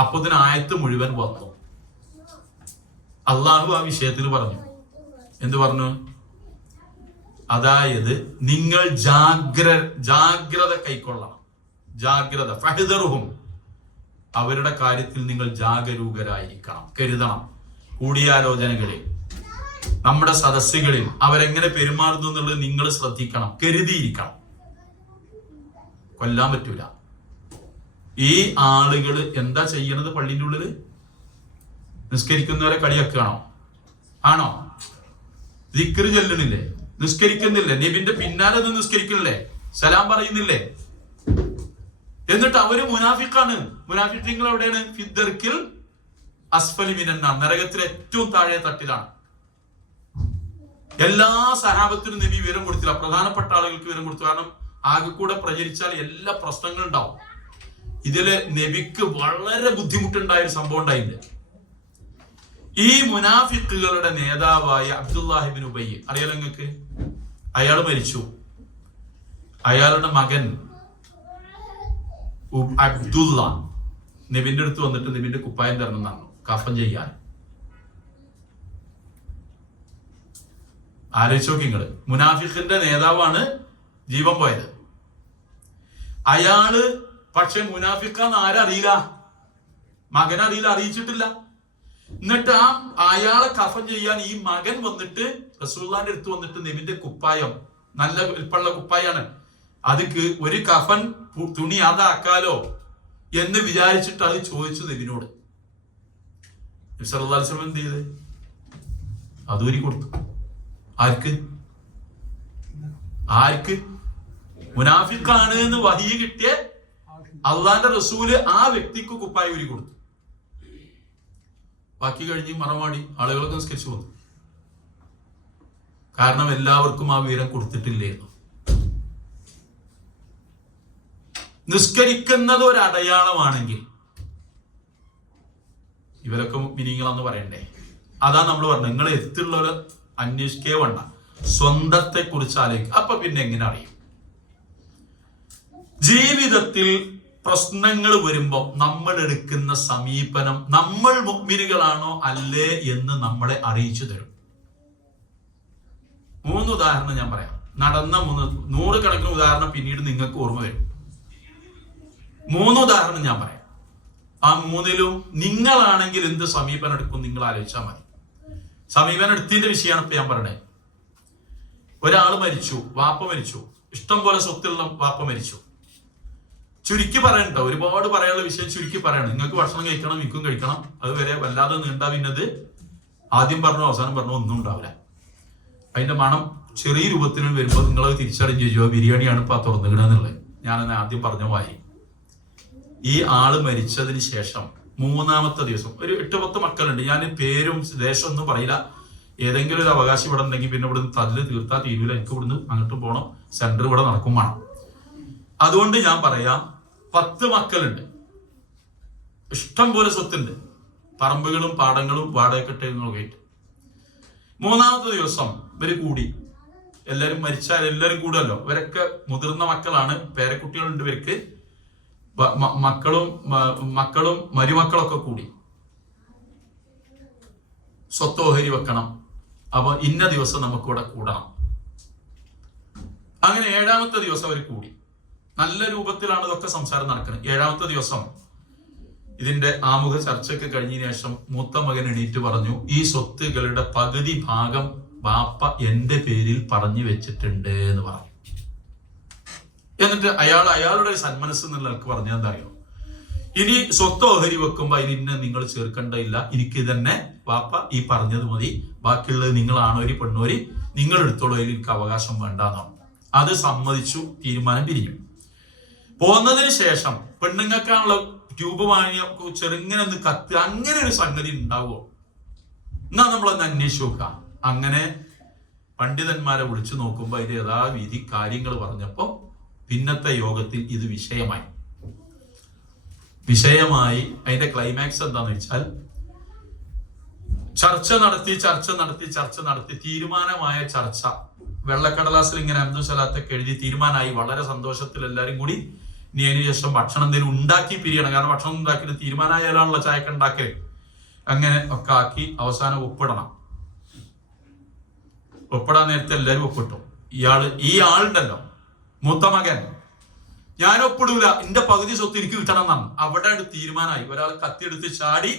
അപ്പൊ ഇതിന് ആയത്ത് മുഴുവൻ വന്നു. അള്ളാഹു ആ വിഷയത്തിൽ പറഞ്ഞു. എന്ത് പറഞ്ഞു? അതായത് നിങ്ങൾ ജാഗ്രത കൈക്കൊള്ളണം. ജാഗ്രത, ഫഹ്ദറുഹും, അവരുടെ കാര്യത്തിൽ നിങ്ങൾ ജാഗരൂകരായിരിക്കണം, കരുതണം. കൂടിയാലോചനകളിൽ, നമ്മുടെ സദസ്സുകളിൽ അവരെങ്ങനെ പെരുമാറുന്നു എന്നുള്ളത് നിങ്ങൾ ശ്രദ്ധിക്കണം, കരുതിയിരിക്കണം. കൊല്ലാൻ പറ്റൂല. ഈ ആളുകള് എന്താ ചെയ്യണത്? പള്ളിന്റെ ഉള്ളില് നിസ്കരിക്കുന്നവരെ കളിയാക്കുകയാണോ? ആണോ? ദിക്ർ ചൊല്ലണില്ലേ? നിസ്കരിക്കുന്നില്ലേ? നബിന്റെ പിന്നാലെ നിന്ന് നിസ്കരിക്കുന്നില്ലേ? സലാം പറയുന്നില്ലേ? എന്നിട്ട് അവര് മുനാഫിഖാണ്. മുനാഫിഖീങ്ങൾ എവിടെയാണ്? ഫിദ്ദർക്കിൽ അസ്ഫലി മിനന്നാർ, നരകത്തിലെ ഏറ്റവും താഴെ തട്ടിലാണ്. എല്ലാ സഹാബത്തിനും നബി വിവരം കൊടുത്തില്ല, പ്രധാനപ്പെട്ട ആളുകൾക്ക് വിവരം കൊടുത്തു. കാരണം ആകെ കൂടെ പ്രചരിച്ചാൽ എല്ലാ പ്രശ്നങ്ങളും ഉണ്ടാവും. ഇതില് നബിക്ക് വളരെ ബുദ്ധിമുട്ടുണ്ടായ ഒരു സംഭവം ഉണ്ടായില്ല. ഈ മുനാഫിക്കുകളുടെ നേതാവായ അബ്ദുല്ലാഹിബ്നു ഉബയ്യ് അറിയാലോ നിങ്ങൾക്ക്? അയാൾ മരിച്ചു. അയാളുടെ മകൻ അബ്ദുള്ള നബിന്റെ അടുത്ത് വന്നിട്ട് നബിന്റെ കുപ്പായം തരണമെന്നാണ് കഫൻ ചെയ്യാൻ. ആലോചിച്ച് നോക്കി നിങ്ങള്. മുനാഫിഖിന്റെ നേതാവാണ് ജീവൻ പോയത്. അയാള് പക്ഷെ മുനാഫിഖാന്ന് ആരറിയില്ല, മകനറിയില്ല, അറിയിച്ചിട്ടില്ല. എന്നിട്ട് അയാളെ കഫൻ ചെയ്യാൻ ഈ മകൻ വന്നിട്ട് റസൂലുള്ളാഹിന്റെ അടുത്ത് വന്നിട്ട് നബിന്റെ കുപ്പായം, നല്ല വലിപ്പമുള്ള കുപ്പായാണ്, അതിക്ക് ഒരു കഫൻ തുണി അതാക്കാലോ എന്ന് വിചാരിച്ചിട്ട് അത് ചോദിച്ചു നബിനോട്. നബി സല്ലല്ലാഹു അലൈഹി വസല്ലം എന്ത് ചെയ്ത്? അതൂരി കൊടുത്തു. ആർക്ക്? ആർക്ക്? മുനാഫിഖാണ് എന്ന് വഹി കിട്ടിയ അള്ളാന്റെ റസൂല് ആ വ്യക്തിക്ക് കുപ്പായ ഊരി കൊടുത്തു. ബാക്കി കഴിഞ്ഞ് മറമാടി ആളുകളൊക്കെ നിസ്കരിച്ചു വന്നു. കാരണം എല്ലാവർക്കും ആ വിവരം കൊടുത്തിട്ടില്ലായിരുന്നു. നിസ്കരിക്കുന്നത് ഒരു അടയാളമാണെങ്കിൽ ഇവരൊക്കെ മിനിങ്ങളെന്ന് പറയണ്ടേ? അതാ നമ്മൾ പറഞ്ഞത്, നിങ്ങൾ എത്തുള്ളവർ അന്വേഷിക്കേ വേണ്ട, സ്വന്തത്തെ കുറിച്ച് ആലോചിക്കുക. അപ്പൊ പിന്നെ എങ്ങനെ അറിയും? ജീവിതത്തിൽ പ്രശ്നങ്ങൾ വരുമ്പോൾ നമ്മൾ എടുക്കുന്ന സമീപനം നമ്മൾ മുഅ്മിനുകളാണോ അല്ലേ എന്ന് നമ്മളെ അറിയിച്ചു തരും. 3 ഉദാഹരണം ഞാൻ പറയാം. നടന്ന 100 കണക്കിന് ഉദാഹരണം പിന്നീട് നിങ്ങൾക്ക് ഓർമ്മ വരും. 3 ഉദാഹരണം ഞാൻ പറയാം. ആ 3ലും നിങ്ങളാണെങ്കിൽ എന്ത് സമീപനം എടുക്കും നിങ്ങൾ ആലോചിച്ചാൽ മതി. സമീപനം എടുത്തതിന്റെ വിഷയമാണ് ഇപ്പൊ ഞാൻ പറയണേ. ഒരാൾ മരിച്ചു, വാപ്പ മരിച്ചു, ഇഷ്ടം പോലെ സ്വത്തുള്ള വാപ്പ മരിച്ചു. ചുരുക്കി പറയണ്ട, ഒരുപാട് പറയാനുള്ള വിഷയം ചുരുക്കി പറയണം. നിങ്ങൾക്ക് ഭക്ഷണം കഴിക്കണം, മിക്കും കഴിക്കണം, അത് വരെ വല്ലാതെ നീണ്ടാ പിന്നത് ആദ്യം പറഞ്ഞു അവസാനം പറഞ്ഞു ഒന്നും ഉണ്ടാവില്ല. അതിന്റെ മണം ചെറിയ രൂപത്തിൽ വരുമ്പോൾ നിങ്ങളത് തിരിച്ചറിഞ്ഞ് ചോദിച്ചോ ബിരിയാണിയാണ് ഇപ്പൊ തുറന്നുകിടുന്നുള്ളത്. ഞാനെന്നെ ആദ്യം പറഞ്ഞ മാതിരി ഈ ആള് മരിച്ചതിന് ശേഷം 3-ാമത്തെ ദിവസം ഒരു 8-10 മക്കളുണ്ട്. ഞാൻ പേരും ദേശം ഒന്നും പറയില്ല. ഏതെങ്കിലും ഒരു അവകാശം ഇവിടെ ഉണ്ടെങ്കിൽ പിന്നെ ഇവിടുന്ന് തല്ല് തീർത്താ തീരൂല. എനിക്ക് ഇവിടുന്ന് അങ്ങോട്ടും പോകണം, സെന്റർ ഇവിടെ നടക്കും വേണം. അതുകൊണ്ട് ഞാൻ പറയാം, 10 മക്കളുണ്ട്, ഇഷ്ടം പോലെ സ്വത്തുണ്ട്, പറമ്പുകളും പാടങ്ങളും വാടകക്കെട്ടുകളും ആയിട്ട്. 3-ാമത്തെ ദിവസം ഇവര് കൂടി, എല്ലാരും മരിച്ചാൽ എല്ലാരും കൂടുമല്ലോ. ഇവരൊക്കെ മുതിർന്ന മക്കളാണ്, പേരക്കുട്ടികളുണ്ട് ഇവർക്ക്. മക്കളും മരുമക്കളൊക്കെ കൂടി സ്വത്ത് ഓഹരി വെക്കണം. അപ്പൊ ഇന്ന ദിവസം നമുക്കിവിടെ കൂടണം. അങ്ങനെ 7-ാമത്തെ ദിവസം അവർ കൂടി. നല്ല രൂപത്തിലാണ് ഇതൊക്കെ സംസാരം നടക്കുന്നത്. 7-ാമത്തെ ദിവസം ഇതിന്റെ ആമുഖ ചർച്ചയ്ക്ക് കഴിഞ്ഞതിന് ശേഷം മൂത്ത മകൻ എണീറ്റ് പറഞ്ഞു, ഈ സ്വത്തുകളുടെ പകുതി ഭാഗം ബാപ്പ എന്റെ പേരിൽ പറഞ്ഞു വെച്ചിട്ടുണ്ട് എന്ന് പറഞ്ഞു. എന്നിട്ട് അയാളുടെ സന്മനസ് എന്നുള്ള ആൾക്ക് പറഞ്ഞാൽ എന്താ അറിയോ, ഇനി സ്വത്ത് ഓഹരി വെക്കുമ്പോ അതിന് നിങ്ങൾ ചേർക്കേണ്ടതില്ല, എനിക്ക് തന്നെ ബാപ്പ ഈ പറഞ്ഞത് മതി, ബാക്കിയുള്ളത് നിങ്ങൾ ആണോരി പെണ്ണോരി നിങ്ങൾ എടുത്തോളൂ, അതിൽ എനിക്ക് അവകാശം വേണ്ടെന്നാണ്. അത് സമ്മതിച്ചു, തീരുമാനം പിരിഞ്ഞു. പോന്നതിന് ശേഷം പെണ്ണുങ്ങൾക്കാണുള്ള ട്യൂബ് വാങ്ങിയ ചെറുങ്ങനെ ഒന്ന് കത്ത്, അങ്ങനെ ഒരു സംഗതി ഉണ്ടാവുമോ എന്നാ നമ്മളൊന്ന് അന്വേഷിച്ച് നോക്കാം. അങ്ങനെ പണ്ഡിതന്മാരെ വിളിച്ചു നോക്കുമ്പോ അതിന്റെ യഥാവിധി കാര്യങ്ങൾ പറഞ്ഞപ്പോ പിന്നത്തെ യോഗത്തിൽ ഇത് വിഷയമായി. അതിന്റെ ക്ലൈമാക്സ് എന്താന്ന് വെച്ചാൽ ചർച്ച നടത്തി തീരുമാനമായ ചർച്ച വെള്ളക്കടലാസിൽ ഇങ്ങനെ അബ്ദുൽ സലാത്തൊക്കെ എഴുതി തീരുമാനമായി. വളരെ സന്തോഷത്തിൽ എല്ലാരും കൂടി ഇനി അതിന് ശേഷം ഭക്ഷണം എന്തെങ്കിലും ഉണ്ടാക്കി പിരിയണം. കാരണം ഭക്ഷണം ഉണ്ടാക്കിയിട്ട് തീരുമാനമായാലാണല്ലോ ചായക്ക് ഉണ്ടാക്കല്. അങ്ങനെ ഒക്കെ ആക്കി അവസാനം ഒപ്പിടണം. ഒപ്പിടാൻ നേരത്തെ എല്ലാരും ഒപ്പിട്ടു. ഈ ആളുണ്ടല്ലോ മൂത്ത മകൻ, ഞാൻ ഒപ്പിടൂല, എന്റെ പകുതി സ്വത്ത് എനിക്ക് കിട്ടണം എന്നാണ്. അവിടെ തീരുമാനമായി. ഒരാൾ കത്തിയെടുത്ത് ചാടി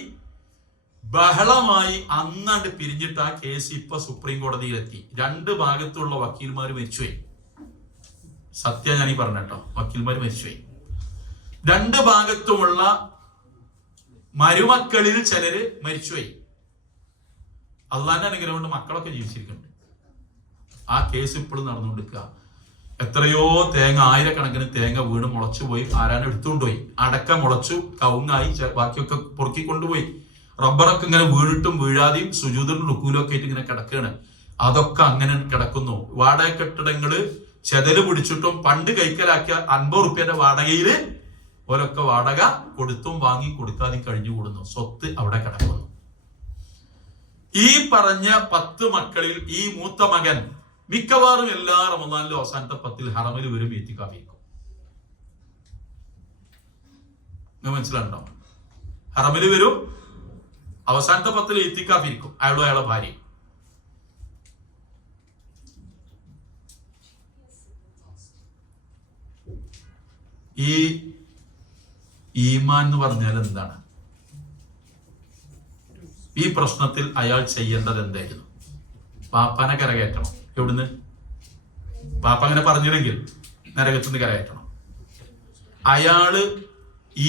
ബഹളമായി. അന്നാണ്ട് പിരിഞ്ഞിട്ട് ആ കേസ് ഇപ്പൊ സുപ്രീം കോടതിയിലെത്തി. 2 ഭാഗത്തുള്ള വക്കീൽമാര് മരിച്ചുപോയി. സത്യം ഞാനീ പറഞ്ഞോ, വക്കീൽമാര് മരിച്ചുപോയി. 2 ഭാഗത്തുമുള്ള മരുമക്കളിൽ ചിലര് മരിച്ചുപോയി. അള്ളാന്റെ അനുഗ്രഹം കൊണ്ട് മക്കളൊക്കെ ജീവിച്ചിരിക്കുന്നുണ്ട്. ആ കേസ് ഇപ്പോഴും നടന്നുകൊണ്ടിരിക്കുക. എത്രയോ തേങ്ങ, 1000-കണക്കിന് തേങ്ങ വീണ് മുളച്ചു പോയി. ആരാനും എടുത്തുകൊണ്ടുപോയി. അടക്ക മുളച്ചു, കവുങ്ങായി, ബാക്കിയൊക്കെ പൊറുക്കി കൊണ്ടുപോയി. റബ്ബറൊക്കെ ഇങ്ങനെ വീണിട്ടും വീഴാതെയും സുജൂദിനും റുക്കൂലും ഒക്കെ ആയിട്ട് ഇങ്ങനെ കിടക്കുകയാണ്. അതൊക്കെ അങ്ങനെ കിടക്കുന്നു. വാടക കെട്ടിടങ്ങള് ചെതല് പിടിച്ചിട്ടും പണ്ട് കൈക്കലാക്കിയ 50 റുപ്യന്റെ വാടകയില് ഓരൊക്കെ വാടക കൊടുത്തും വാങ്ങി കൊടുക്കാതെയും കഴിഞ്ഞുകൂടുന്നു. സ്വത്ത് അവിടെ കിടക്കുന്നു. ഈ പറഞ്ഞ 10 മക്കളിൽ ഈ മൂത്ത മകൻ മിക്കവാറും എല്ലാ റമദാനിലും അവസാനത്തെ 10 ഹറമിൽ വരും, ഇത്തിക്കാഫിരിക്കും. മനസ്സിലാണ്ടോ? ഹറമിൽ വരും, അവസാനത്തെ 10 ഇത്തിക്കാഫിരിക്കും, അയാളുടെ ഭാര്യ. ഈ ഈമാൻ എന്ന് പറഞ്ഞാൽ എന്താണ്? ഈ പ്രശ്നത്തിൽ അയാൾ ചെയ്യേണ്ടത് എന്തായിരുന്നു? പാപ്പാനെ കരകയറ്റണം. എവിടുന്ന്? പാപ്പ അങ്ങനെ പറഞ്ഞില്ലെങ്കിൽ നരകത്തുനിന്ന് കരകയറ്റണം. അയാള്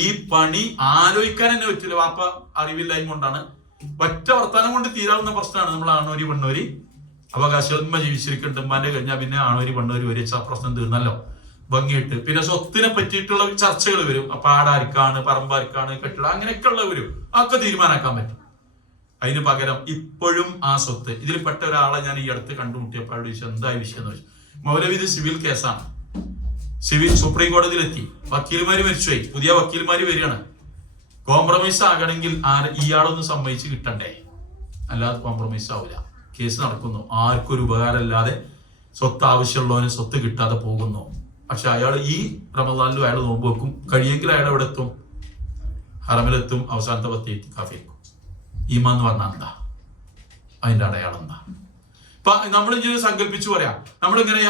ഈ പണി ആലോചിക്കാൻ തന്നെ പറ്റില്ല. പാപ്പ അറിവില്ലായ്മ കൊണ്ടാണ്. ഒറ്റ വർത്താനം കൊണ്ട് തീരാവുന്ന പ്രശ്നമാണ്. നമ്മൾ ആണോരി പെണ്ണോരി അവകാശം ജീവിച്ചിരിക്കുന്നുണ്ട്. ഉമ്മാന്റെ കഴിഞ്ഞാൽ പിന്നെ ആണോരി പെണ്ണോരി ഒരു പ്രശ്നം തീർന്നല്ലോ ഭംഗിയിട്ട്. പിന്നെ സ്വത്തിനെ പറ്റിയിട്ടുള്ള ചർച്ചകൾ വരും. പാടാർക്കാണ്, പറമ്പാർക്കാണ്, കെട്ടിടം, അങ്ങനെയൊക്കെയുള്ള വരും. അതൊക്കെ തീരുമാനാക്കാൻ പറ്റും. അതിന് പകരം ഇപ്പോഴും ആ സ്വത്ത് ഇതിൽപ്പെട്ട ഒരാളെ ഞാൻ ഈ അടുത്ത് കണ്ടുമുട്ടിയപ്പോൾ ചോദിച്ചു എന്താ വിഷയം എന്ന് ചോദിച്ചു. മൗലവി ഇത് സിവിൽ കേസാണ്. സുപ്രീം കോടതിയിലെത്തി, വക്കീൽമാര് മരിച്ചുപോയി, പുതിയ വക്കീൽമാര് വരികയാണ്. കോംപ്രമൈസ് ആകണമെങ്കിൽ ഇയാളൊന്ന് സമ്മതിച്ച് കിട്ടണ്ടേ, അല്ലാതെ കോംപ്രമൈസ് ആവില്ല. കേസ് നടക്കുന്നു, ആർക്കും ഒരു ഉപകാരമില്ലാതെ സ്വത്ത് ആവശ്യമുള്ളവന് സ്വത്ത് കിട്ടാതെ പോകുന്നു. പക്ഷെ അയാൾ ഈ റമദാനിലും അയാൾ നോമ്പ് വെക്കും, കഴിയെങ്കിൽ അയാൾ എവിടെ എത്തും? ഹറമിലെത്തും, അവസാനത്തെ 10 ഇത്തിക്കാഫിരിക്കും. ഈമാൻ എന്ന് പറഞ്ഞാൽ എന്താ? അതിന്റെ അടയാളം എന്താ? ഇപ്പൊ നമ്മൾ ഇങ്ങനെ സങ്കല്പിച്ചു പറയാം, നമ്മളിങ്ങനെ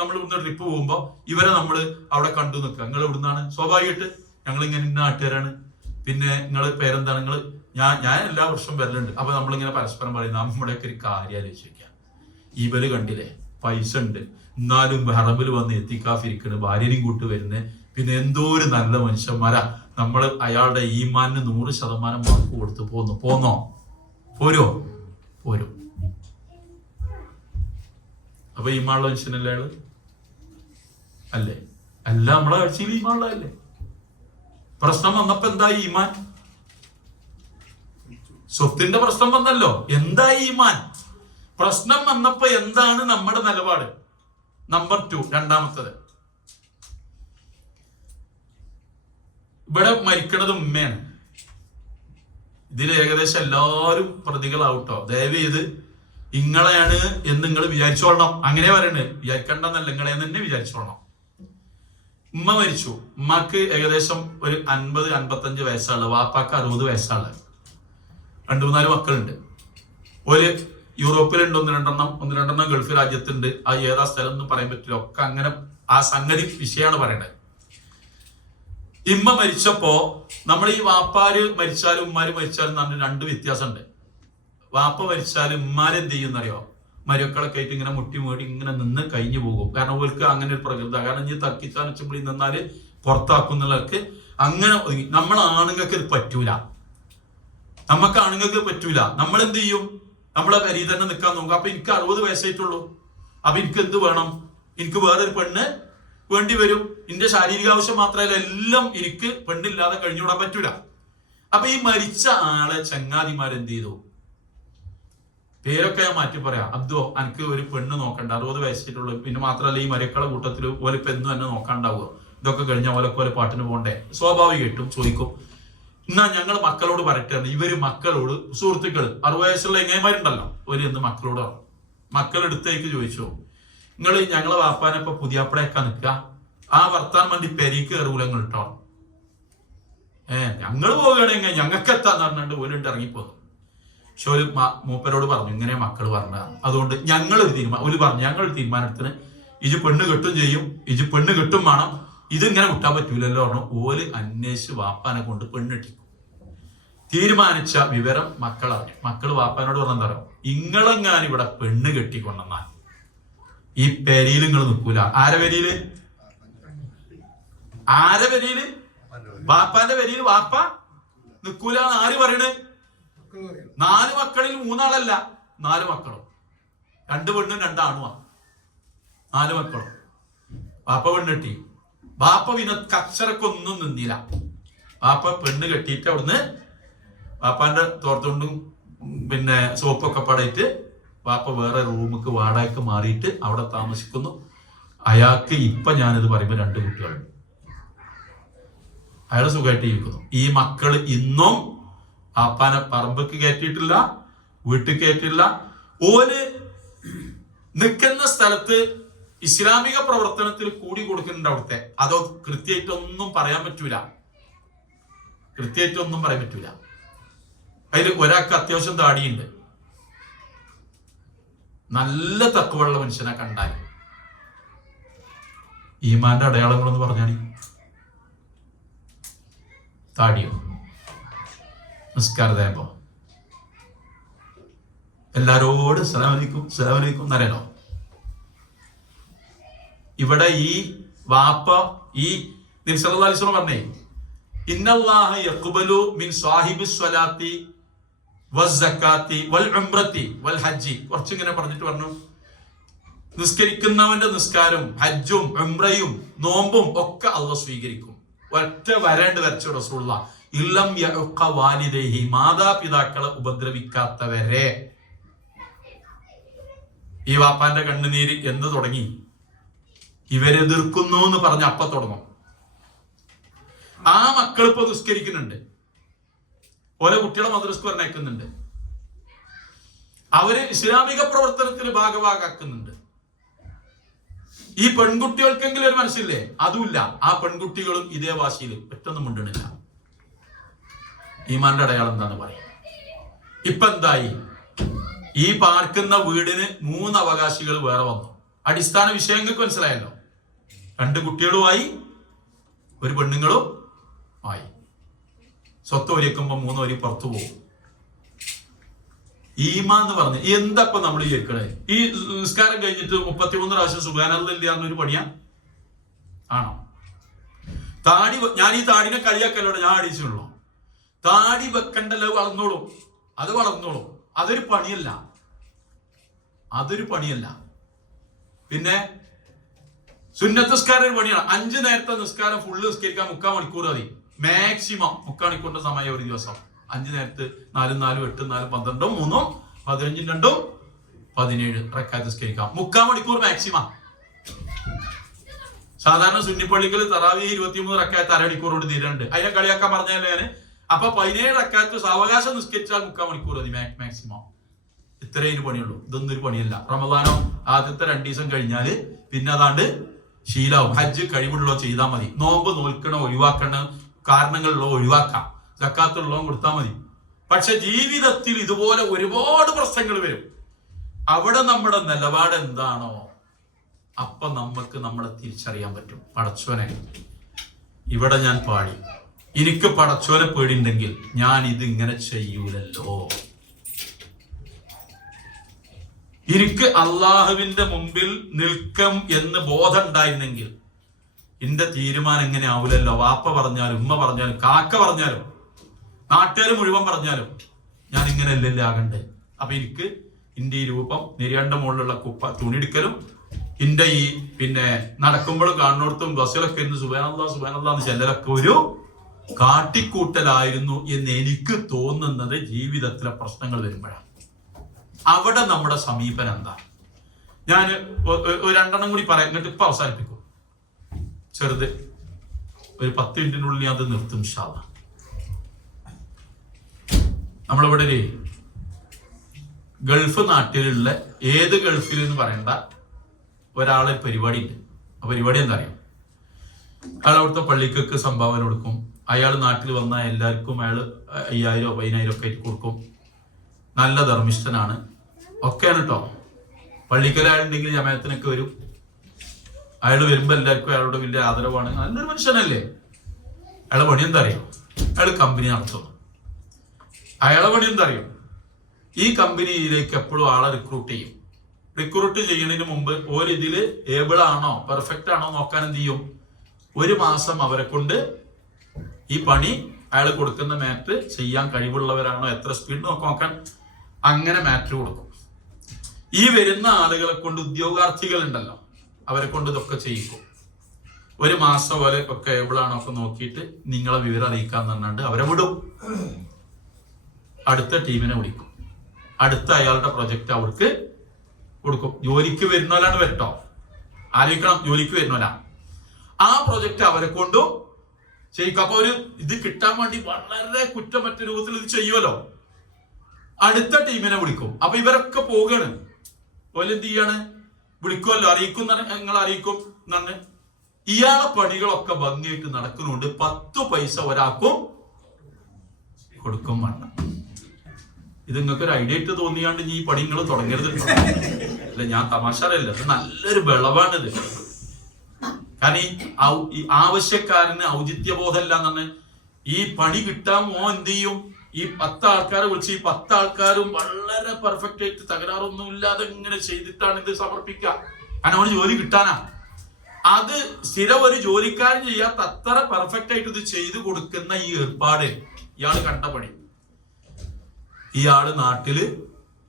നമ്മൾ ഇവിടുന്ന് ട്രിപ്പ് പോകുമ്പോ ഇവരെ നമ്മൾ അവിടെ കണ്ടു നിൽക്കുക. നിങ്ങൾ ഇവിടുന്നാണ്? സ്വാഭാവികമായിട്ട് ഞങ്ങൾ ഇങ്ങനെ ഇന്ന നാട്ടുകാരാണ്, പിന്നെ നിങ്ങൾ പേരെന്താണ്? നിങ്ങൾ ഞാൻ എല്ലാ വർഷവും വരലുണ്ട്. അപ്പൊ നമ്മളിങ്ങനെ പരസ്പരം പറയും, നമ്മുടെയൊക്കെ ഒരു കാര്യം ആലോചിച്ച് വെക്കാം. ഇവര് കണ്ടില്ലേ, പൈസ ഉണ്ട്, എന്നാലും ഹറമിൽ വന്ന് എത്തിക്കാഫിരിക്കണ്, ഭാര്യനെയും കൂട്ട് വരുന്നത്, പിന്നെ എന്തോ ഒരു നല്ല മനുഷ്യന്മാരാ. നമ്മൾ അയാളുടെ ഈമാനിന് 100% മാർക്ക് കൊടുത്ത് പോന്നോ? പോരോ? അപ്പൊ ഈമാനുള്ള മനുഷ്യനല്ലേ അയാള്? അല്ലേ? അല്ല, നമ്മളെ കാഴ്ചയിൽ ഈമാനുള്ളതല്ലേ? പ്രശ്നം വന്നപ്പോ എന്തായി ഈമാൻ? സ്വത്തിന്റെ പ്രശ്നം വന്നല്ലോ, എന്തായി ഈമാൻ? പ്രശ്നം വന്നപ്പോ എന്താണ് നമ്മുടെ നിലപാട്? നമ്പർ 2, രണ്ടാമത്തത്, ഇവിടെ മരിക്കണത് ഉമ്മയാണ്. ഇതിൽ ഏകദേശം എല്ലാവരും പ്രതികളാവട്ടോ. ദയവ് ചെയ്ത് ഇങ്ങളെയാണ് എന്ന് നിങ്ങൾ വിചാരിച്ചോളണം. അങ്ങനെ പറയണേ, വിചാരിക്കണ്ടെന്നല്ല, നിങ്ങളെന്ന് തന്നെ വിചാരിച്ചോളണം. ഉമ്മ മരിച്ചു. ഉമ്മക്ക് ഏകദേശം ഒരു 50-55 വയസ്സാണ്. വാപ്പാക്ക് 60 വയസ്സാണ്. 2-3 മക്കളുണ്ട്. ഒരു യൂറോപ്പിലുണ്ട്, ഒന്ന് രണ്ടെണ്ണം ഗൾഫ് രാജ്യത്തുണ്ട്. ആ ഏതാ സ്ഥലം ഒന്നും പറയാൻ പറ്റില്ല. ഒക്കെ അങ്ങനെ ആ സംഗതി വിഷയമാണ് പറയണത്. ഇമ്മ മരിച്ചപ്പോ നമ്മൾ ഈ വാപ്പാര് മരിച്ചാലും ഉമ്മാര് മരിച്ചാലും നമ്മൾ 2 വ്യത്യാസമുണ്ട്. വാപ്പ മരിച്ചാലും ഉമ്മാരെന്ത് ചെയ്യുന്നറിയോ? മരുക്കളൊക്കെ ആയിട്ട് ഇങ്ങനെ മുട്ടി മൂടി ഇങ്ങനെ നിന്ന് കഴിഞ്ഞു പോകും. കാരണം അവർക്ക് അങ്ങനെ ഒരു പ്രകൃത. കാരണം ഈ തർക്കിച്ചാൻ വെച്ചപ്പോൾ നിന്നാല് പുറത്താക്കുന്നുള്ളവർക്ക് അങ്ങനെ. നമ്മൾ ആണുങ്ങൾക്ക് ഇത് പറ്റൂല, നമുക്ക് ആണുങ്ങൾക്ക് പറ്റൂല. നമ്മൾ എന്ത് ചെയ്യും? നമ്മളെ വരി തന്നെ നിൽക്കാൻ നോക്കും. അപ്പൊ എനിക്ക് 60 വയസ്സായിട്ടുള്ളൂ, അപ്പൊ എനിക്ക് എന്ത് വേണം? എനിക്ക് വേറൊരു പെണ്ണ് വേണ്ടി വരും. എന്റെ ശാരീരിക ആവശ്യം മാത്രമല്ല, എല്ലാം എനിക്ക് പെണ്ണില്ലാതെ കഴിഞ്ഞുകൂടാൻ പറ്റൂല. അപ്പൊ ഈ മരിച്ച ആളെ ചങ്ങാതിമാരെന്ത് ചെയ്തു? പേരൊക്കെ ഞാൻ മാറ്റി പറയാം. അബ്ദോ, എനിക്ക് ഒരു പെണ്ണ് നോക്കണ്ട, 60 വയസ്സായിട്ടുള്ളൂ. പിന്നെ മാത്രമല്ല, ഈ മരക്കളെ കൂട്ടത്തിൽ ഓലിപ്പോ എന്നും തന്നെ നോക്കാണ്ടാവുക. ഇതൊക്കെ കഴിഞ്ഞ ഓലക്കോലെ പാട്ടിന് പോകണ്ടേ? സ്വാഭാവികമായിട്ടും ചോദിക്കും, എന്നാ ഞങ്ങൾ മക്കളോട് പറയട്ടെ. ഇവര് മക്കളോട്, സുഹൃത്തുക്കൾ 60 വയസ്സുള്ള എങ്ങനെമാരുണ്ടല്ലോ, ഒരു എന്ന് മക്കളോട് മക്കളെടുത്തേക്ക് ചോദിച്ചോ, നിങ്ങൾ ഞങ്ങളെ വാപ്പാനെ ഇപ്പൊ പുതിയാപ്പടയൊക്കെ നിൽക്കുക, ആ വർത്താൻ വേണ്ടി പെരീക്ക് കയറൂലങ്ങൾ ഇട്ടോ. ഞങ്ങൾ പോവുകയാണെങ്കിൽ ഞങ്ങൾക്ക് എത്താന്ന് പറഞ്ഞിട്ട് ഓലുണ്ട് ഇറങ്ങിപ്പോന്നു. പക്ഷെ ഒരു മൂപ്പരോട് പറഞ്ഞു, ഇങ്ങനെ മക്കൾ പറഞ്ഞതാണ്, അതുകൊണ്ട് ഞങ്ങളൊരു തീരുമാനം എടുത്തിന്, ഇജ് പെണ്ണ് കെട്ടും ചെയ്യും, ഇജ് പെണ്ണ് കെട്ടും വേണം, ഇതിങ്ങനെ വിട്ടാൻ പറ്റൂലല്ലോ പറഞ്ഞു. ഓല് അന്വേഷിച്ച് വാപ്പാനെ കൊണ്ട് പെണ്ണിട്ടിക്കും. തീരുമാനിച്ച വിവരം മക്കളറിഞ്ഞു. മക്കള് വാപ്പാനോട് പറഞ്ഞെന്താ പറയുക, ഇങ്ങളെങ്ങാനും ഇവിടെ പെണ്ണ് കെട്ടിക്കൊണ്ടെന്നാൽ ഈ പെരിയിൽ നിങ്ങൾ നിൽക്കൂല. ആരെ പെരിയില്? വാപ്പാന്റെ പെരിയിൽ വാപ്പ നിൽക്കൂല. ആര് പറയണ്? 4 മക്കളിൽ 3 ആളല്ല, 4 മക്കളും, 2 പെണ്ണും 2 ആണുമാണ്. 4 മക്കളും. വാപ്പ പെണ്ണെട്ടി. വാപ്പ പിന്നെ കച്ചറക്കൊന്നും നിന്നില്ല. വാപ്പ പെണ്ണ് കെട്ടിയിട്ട് അവിടുന്ന് വാപ്പാന്റെ തോർത്തുകൊണ്ടും പിന്നെ സോപ്പൊക്കെ പടയിട്ട് വാപ്പ വേറെ റൂമിക്ക് വാടകയ്ക്ക് മാറിയിട്ട് അവിടെ താമസിക്കുന്നു. അയാൾക്ക് ഇപ്പൊ ഞാനിത് പറയുമ്പോ 2 കുട്ടികളുണ്ട്. അയാൾ സുഖമായിട്ട് ജീവിക്കുന്നു. ഈ മക്കള് ഇന്നും വാപ്പാനെ പറമ്പക്ക് കയറ്റിയിട്ടില്ല, വീട്ടിൽ കയറ്റില്ല. ഓല് നിൽക്കുന്ന സ്ഥലത്ത് ഇസ്ലാമിക പ്രവർത്തനത്തിൽ കൂടി കൊടുക്കുന്നുണ്ട് അവിടുത്തെ. അതോ കൃത്യമായിട്ടൊന്നും പറയാൻ പറ്റൂല. അതിൽ ഒരാൾക്ക് അത്യാവശ്യം താടിയുണ്ട്. നല്ല തക്കവുള്ള മനുഷ്യനെ കണ്ടാൽ ഈമാന്റെ അടയാളങ്ങളെന്ന് പറഞ്ഞാൽ താടിയോ, നിസ്കാരതയപ്പോ എല്ലാരോടും സലാമലൈക്കും എന്നറിയണോ? ഇവിടെ ഈ വാപ്പ ഈ നബി സല്ലല്ലാഹു അലൈഹി വസല്ലം പറഞ്ഞേ, ഇന്നല്ലാഹ യഖ്ബലു മിൻ സാഹിബിസ് സ്വലാത്തി വസ്സകാത്തി വൽ ഉംറത്തി വൽ ഹജ്ജി. കുറച്ചിങ്ങനെ പറഞ്ഞിട്ട് പറഞ്ഞു, നിസ്കരിക്കുന്നവന്റെ നിസ്കാരം, ഹജ്ജും ഉംറയും നോമ്പും ഒക്കെ അള്ളാഹ് സ്വീകരിക്കും. ഒറ്റ വരേണ്ട വരച്ചു റസൂലുള്ളാഹ്, ഇല്ലം യഉഖ വാലിദൈഹി, മാതാപിതാക്കളെ ഉപദ്രവിക്കാത്തവരെ. ഈ വാപ്പാന്റെ കണ്ണുനീര് എന്ത് തുടങ്ങി? ഇവരെതിർക്കുന്നു എന്ന് പറഞ്ഞ് അപ്പ തുടങ്ങും. ആ മക്കൾ ഇപ്പൊ നിസ്കരിക്കുന്നുണ്ട്, ഓരോ കുട്ടികളെ മദ്രസക്ക് പറഞ്ഞയക്കുന്നുണ്ട്, അവര് ഇസ്ലാമിക പ്രവർത്തനത്തിൽ ഭാഗവാക്കാക്കുന്നുണ്ട്. ഈ പെൺകുട്ടികൾക്കെങ്കിലും ഒരു മനസ്സില്ലേ? അതുമില്ല. ആ പെൺകുട്ടികളും ഇതേ വാശിയിൽ ഒറ്റൊന്നും മിണ്ടണില്ല. ഈമാന്റെ അടയാളം എന്താന്ന് പറയും. ഇപ്പൊ എന്തായി? ഈ പാർക്കുന്ന വീടിന് 3 അവകാശികൾ വേറെ വന്നു. അടിസ്ഥാന വിഷയങ്ങൾക്ക് മനസ്സിലായല്ലോ. 2 കുട്ടികളുമായി, 1 പെണ്ണുങ്ങളും ആയി. സ്വത്ത് ഒരിക്കുമ്പോ 3 വരി പുറത്തു പോകും. ഈമാൻ എന്ന് പറഞ്ഞ് എന്തപ്പോ നമ്മൾ കേൾക്കണേ? ഈ നിസ്കാരം കഴിഞ്ഞിട്ട് 33 പ്രാവശ്യം സുബ്ഹാനല്ലാഹ് ഒരു പണിയാ ആണോ? താടി, ഞാൻ ഈ താടിനെ കളിയാക്കല്ലോടെ ഞാൻ അടിച്ചുള്ളൂ. താടി വെക്കണ്ടല്ലോ, വളർന്നോളും, അത് വളർന്നോളും. അതൊരു പണിയല്ല, അതൊരു പണിയല്ല. പിന്നെ സുന്നത്ത് നിസ്കാരം ഒരു പണിയാണ്. 5 നേരത്തെ നിസ്കാരം ഫുള്ള് നിസ്കരിക്കാൻ 3/4 മണിക്കൂർ മതി. മാക്സിമം 3/4 മണിക്കൂറിന്റെ സമയം ഒരു ദിവസം. 5 നേരത്ത് 4 4 8 4 12 3 15 2 17 റക്അത്ത് നിസ്കരിക്കാം. 3/4 മണിക്കൂർ മാക്സിമം. സാധാരണ സുന്നിപ്പള്ളികൾ തറാവീഹ് 23 റക്അത്ത് അരമണിക്കൂർ കൊണ്ട് തീരുന്നുണ്ട്. അതിനെ കളിയാക്കാൻ പറഞ്ഞാലേ ഞാൻ. അപ്പൊ 17 റക്അത്ത് സാവകാശം നിസ്കരിച്ചാൽ 3/4 മണിക്കൂർ മതി മാക്സിമം. ഇത്രയും പണിയുള്ളൂ. ഇതൊന്നും ഒരു പണിയല്ല. റമദാനോ ആദ്യത്തെ 2 ദിവസം കഴിഞ്ഞാല് പിന്നെ അതാണ്ട് ശീലാവും. ഹജ്ജ് കഴിവുള്ളോ ചെയ്താൽ മതി. നോമ്പ് നോൽക്കണോ ഒഴിവാക്കണ കാരണങ്ങളുള്ളോ ഒഴിവാക്കാം. സക്കാത്തുള്ളോ കൊടുത്താൽ മതി. പക്ഷെ ജീവിതത്തിൽ ഇതുപോലെ ഒരുപാട് പ്രശ്നങ്ങൾ വരും. അവിടെ നമ്മുടെ നിലപാട് എന്താണോ അപ്പൊ നമുക്ക് നമ്മളെ തിരിച്ചറിയാൻ പറ്റും. പടച്ചോനെ, ഇവിടെ ഞാൻ പാടി, എനിക്ക് പടച്ചോനെ പേടിയുണ്ടെങ്കിൽ ഞാൻ ഇതിങ്ങനെ ചെയ്യൂലല്ലോ. എനിക്ക് അള്ളാഹുവിന്റെ മുമ്പിൽ നിൽക്കും എന്ന് ബോധം ഉണ്ടായിരുന്നെങ്കിൽ എന്റെ തീരുമാനം എങ്ങനെ ആവൂലല്ലോ. വാപ്പ പറഞ്ഞാലും ഉമ്മ പറഞ്ഞാലും കാക്ക പറഞ്ഞാലും നാട്ടുകാർ മുഴുവൻ പറഞ്ഞാലും ഞാൻ ഇങ്ങനെ അല്ലല്ലേ ആകണ്ടേ. അപ്പൊ എനിക്ക് എന്റെ ഈ രൂപം നിര്യാണ്ട മുകളിലുള്ള തുണിയെടുക്കലും എന്റെ ഈ പിന്നെ നടക്കുമ്പോഴും കാണുന്നിടത്തും ബസ്സിലൊക്കെ ഇന്ന് സുബ്ഹാനല്ലാഹ് സുബ്ഹാനല്ലാഹ് എന്ന് ചെല്ലലൊക്കെ ഒരു കാട്ടിക്കൂട്ടലായിരുന്നു എന്ന് എനിക്ക് തോന്നുന്നത് ജീവിതത്തിലെ പ്രശ്നങ്ങൾ വരുമ്പോഴാണ്. അവിടെ നമ്മുടെ സമീപനം എന്താ? ഞാൻ 2 കൂടി പറയാം, എന്നിട്ട് ഇപ്പൊ അവസാനിപ്പിക്കും. ചെറുത് ഒരു 10 മിനിറ്റിനുള്ളിൽ അത് നിർത്തും ഇൻഷാ അല്ലാഹ്. നമ്മളിവിടെ ഒരു ഗൾഫ് നാട്ടിലുള്ള ഏത് ഗൾഫിൽ എന്ന് പറയണ്ട ഒരാളെ പരിപാടി ഉണ്ട്. ആ പരിപാടി എന്താ അറിയാം? അയാൾ അവിടുത്തെ പള്ളിക്കൊക്കെ സംഭാവന കൊടുക്കും. അയാൾ നാട്ടിൽ വന്നാൽ എല്ലാവർക്കും അയാൾ 5000 10,000 ഒക്കെ ആയിട്ട് കൊടുക്കും. നല്ല ധർമ്മിഷ്ഠനാണ്, ഒക്കെയാണ് കേട്ടോ. പള്ളിക്കൽ അയാളുണ്ടെങ്കിൽ ജമാഅത്തിനൊക്കെ വരും. അയാൾ വരുമ്പോ എല്ലാവർക്കും അയാളുടെ വലിയ ആദരവാണ്. നല്ലൊരു മനുഷ്യനല്ലേ. അയാളെ പണി എന്താ അറിയാം? അയാൾ കമ്പനി നടത്തുന്നു. അയാളെ പണി എന്താ അറിയാം? ഈ കമ്പനിയിലേക്ക് എപ്പോഴും ആളെ റിക്രൂട്ട് ചെയ്യും. റിക്രൂട്ട് ചെയ്യുന്നതിന് മുമ്പ് ഒരിതില് ഏബിൾ ആണോ പെർഫെക്റ്റ് ആണോ നോക്കാൻ എന്ത് ചെയ്യും? 1 മാസം അവരെ കൊണ്ട് ഈ പണി അയാൾ കൊടുക്കുന്ന മാറ്റർ ചെയ്യാൻ കഴിവുള്ളവരാണോ, എത്ര സ്പീഡ് നോക്കാൻ അങ്ങനെ മാറ്റർ കൊടുക്കും. ഈ വരുന്ന ആളുകളെ കൊണ്ട് ഉദ്യോഗാർത്ഥികൾ ഉണ്ടല്ലോ, അവരെ കൊണ്ട് ഇതൊക്കെ ചെയ്യിക്കും. 1 മാസം പോലെ ഒക്കെ ഏബിളാണോ ഒക്കെ നോക്കിയിട്ട് നിങ്ങളെ വിവരം അറിയിക്കാന്ന് പറഞ്ഞാണ്ട് അവരെ വിടും. അടുത്ത ടീമിനെ വിളിക്കും. അടുത്ത അയാളുടെ പ്രൊജക്ട് അവർക്ക് കൊടുക്കും. ജോലിക്ക് വരുന്നവരാണ് വരട്ടോ, ആലോചിക്കണം. ജോലിക്ക് വരുന്നവരാ ആ പ്രൊജക്ട് അവരെ കൊണ്ടും ചെയ്യിക്കും. അപ്പൊ ഒരു ഇത് കിട്ടാൻ വേണ്ടി വളരെ കുറ്റമറ്റ രൂപത്തിൽ ഇത് ചെയ്യുമല്ലോ. അടുത്ത ടീമിനെ വിളിക്കും. അപ്പൊ ഇവരൊക്കെ പോവുകയാണ്. ഓല് എന്ത് ചെയ്യാണ്? വിളിക്കുമല്ലോ, അറിയിക്കും. നിങ്ങൾ അറിയിക്കും എന്നാണ്. ഇയാളെ പണികളൊക്കെ ഭംഗിയായിട്ട് നടക്കുന്നുണ്ട്. 10 പൈസ ഒരാൾക്കും കൊടുക്കും വേണ്ട. ഇത് നിങ്ങൾക്ക് ഒരു ഐഡിയ ആയിട്ട് തോന്നിയാണ്ട് ഈ പണി നിങ്ങൾ തുടങ്ങരുത്. അല്ല, ഞാൻ തമാശയല്ല, ഇത് നല്ലൊരു വിളവാണിത്. കാരണം ഈ ആവശ്യക്കാരന് ഔചിത്യബോധമല്ല എന്നാണ്. ഈ പണി കിട്ടാമോ എന്ത് ചെയ്യും? ഈ 10 ആൾക്കാരെ വിളിച്ച് ഈ 10 ആൾക്കാരും വളരെ പെർഫെക്റ്റ് ആയിട്ട് തകരാറൊന്നും ഇല്ലാതെ ഇങ്ങനെ ചെയ്തിട്ടാണ് ഇത് സമർപ്പിക്കുക. കാരണം അവന് ജോലി കിട്ടാനാ. അത് സ്ഥിരം ഒരു ജോലിക്കാരൻ ചെയ്യാത്ത അത്ര പെർഫെക്റ്റ് ആയിട്ട് ഇത് ചെയ്തു കൊടുക്കുന്ന ഈ ഏർപ്പാട് ഇയാള് കണ്ട പണി. ഇയാള് നാട്ടില്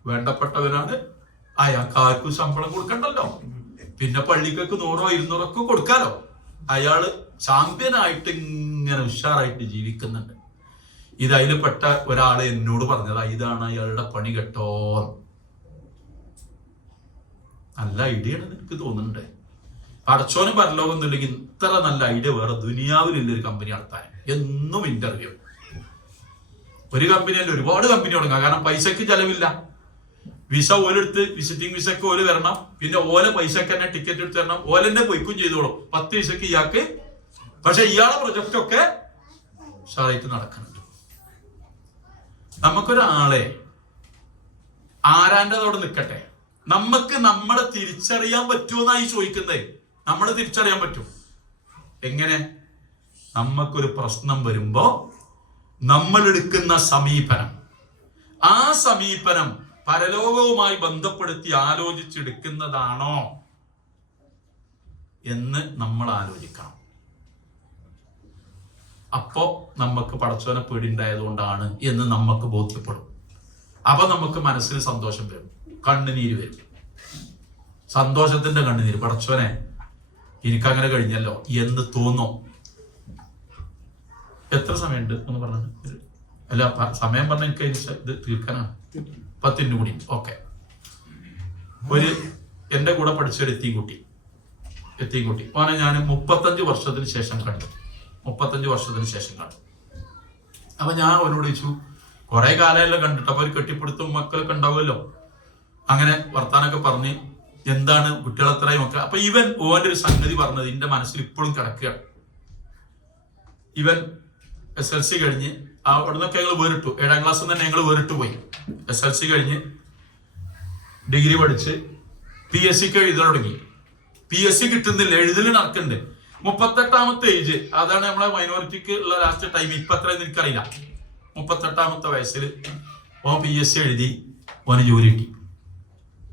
വേണ്ടപ്പെട്ടവരാണ്. അയാൾക്ക് ആർക്കും ശമ്പളം കൊടുക്കണ്ടല്ലോ. പിന്നെ പള്ളിക്കൊക്കെ 100 200 ഒക്കെ കൊടുക്കാലോ. അയാള് ചാമ്പ്യനായിട്ട് ഇങ്ങനെ ഉഷാറായിട്ട് ജീവിക്കുന്നുണ്ട്. ഇത് അതിൽപ്പെട്ട ഒരാള് എന്നോട് പറഞ്ഞതാ, ഇതാണ് അയാളുടെ പണി കേട്ടോ. നല്ല ഐഡിയ ആണ് എനിക്ക് തോന്നുന്നുണ്ട്. പടച്ചോനും പരലോകം ഒന്നുമില്ലെങ്കിൽ ഇത്ര നല്ല ഐഡിയ വേറെ ദുനിയാവിലുള്ള ഒരു കമ്പനി നടത്താൻ. എന്നും ഇന്റർവ്യൂ. ഒരു കമ്പനിയല്ല, ഒരുപാട് കമ്പനി തുടങ്ങാം. കാരണം പൈസക്ക് ചെലവില്ല. വിസ ഓലെടുത്ത് വിസിറ്റിംഗ് വിസക്ക് ഓല് വരണം, പിന്നെ ഓല പൈസക്ക് തന്നെ ടിക്കറ്റ് എടുത്ത് തരണം, ഓലെന്നെ പൊയ്ക്കും ചെയ്തോളും. 10 വിസക്ക് ഇയാൾക്ക്. പക്ഷെ ഇയാളെ പ്രൊജക്റ്റ് ഒക്കെ ഉഷാറായിട്ട് നടക്കുന്നുണ്ട്. നമുക്കൊരാളെ ആരാൻ്റെതോടെ നിൽക്കട്ടെ, നമുക്ക് നമ്മളെ തിരിച്ചറിയാൻ പറ്റുമെന്നായി ചോദിക്കുന്നത്. നമ്മളെ തിരിച്ചറിയാൻ പറ്റും എങ്ങനെ? നമുക്കൊരു പ്രശ്നം വരുമ്പോ നമ്മൾ എടുക്കുന്ന സമീപനം, ആ സമീപനം പരലോകവുമായി ബന്ധപ്പെടുത്തി ആലോചിച്ചെടുക്കുന്നതാണോ എന്ന് നമ്മൾ ആലോചിക്കണം. അപ്പോ നമുക്ക് പടച്ചോനെ പേടിണ്ടായതുകൊണ്ടാണ് എന്ന് നമുക്ക് ബോധ്യപ്പെടും. അപ്പൊ നമുക്ക് മനസ്സിന് സന്തോഷം വരും, കണ്ണുനീര് വരും. സന്തോഷത്തിന്റെ കണ്ണുനീര്. പടച്ചോനെ എനിക്കങ്ങനെ കഴിഞ്ഞല്ലോ എന്ന് തോന്നും. എത്ര സമയമുണ്ട് എന്ന് പറഞ്ഞു? അല്ല, സമയം പറഞ്ഞ എനിക്ക് ഇത് തീർക്കാനാണ്. 10 കൂടി. ഓക്കെ. എന്റെ കൂടെ പഠിച്ചൊരു എത്തിക്കുട്ടി ഓനെ ഞാൻ 35 വർഷത്തിന് ശേഷം കണ്ടു. 35 വർഷത്തിന് ശേഷം കണ്ടു. അപ്പൊ ഞാൻ അവനോട് ചോദിച്ചു, കുറെ കാലമല്ലോ കണ്ടിട്ട്, അപ്പൊ ഒരു കെട്ടിപ്പിടുത്തും മക്കളൊക്കെ ഉണ്ടാവുമല്ലോ. അങ്ങനെ വർത്താനൊക്കെ പറഞ്ഞ് എന്താണ് കുട്ടികൾ എത്രയും മക്കൾ. അപ്പൊ ഓന്റെ ഒരു സംഗതി പറഞ്ഞത് എന്റെ മനസ്സിൽ ഇപ്പോഴും കിടക്കുകയാണ്. ഇവൻ SLC കഴിഞ്ഞ് അവിടെ നിന്നൊക്കെ ഞങ്ങൾ വേറിട്ടു. 7ാം ക്ലാസ്സിൽ തന്നെ ഞങ്ങൾ വേറിട്ട് പോയി. SLC കഴിഞ്ഞ് ഡിഗ്രി പഠിച്ച് PSCക്ക് എഴുതാൻ തുടങ്ങി. PSC കിട്ടുന്നില്ല, എഴുതല് നടക്കുന്നുണ്ട്. 38ാമത്തെ ഏജ്, അതാണ് നമ്മളെ മൈനോറിറ്റിക്ക് ഉള്ള ലാസ്റ്റ് ടൈം. ഇപ്പൊ എത്രയെന്ന് എനിക്കറിയില്ല. 38ാമത്തെ വയസ്സിൽ ഓൻ PSC എഴുതി, ഓന് ജോലി കിട്ടി.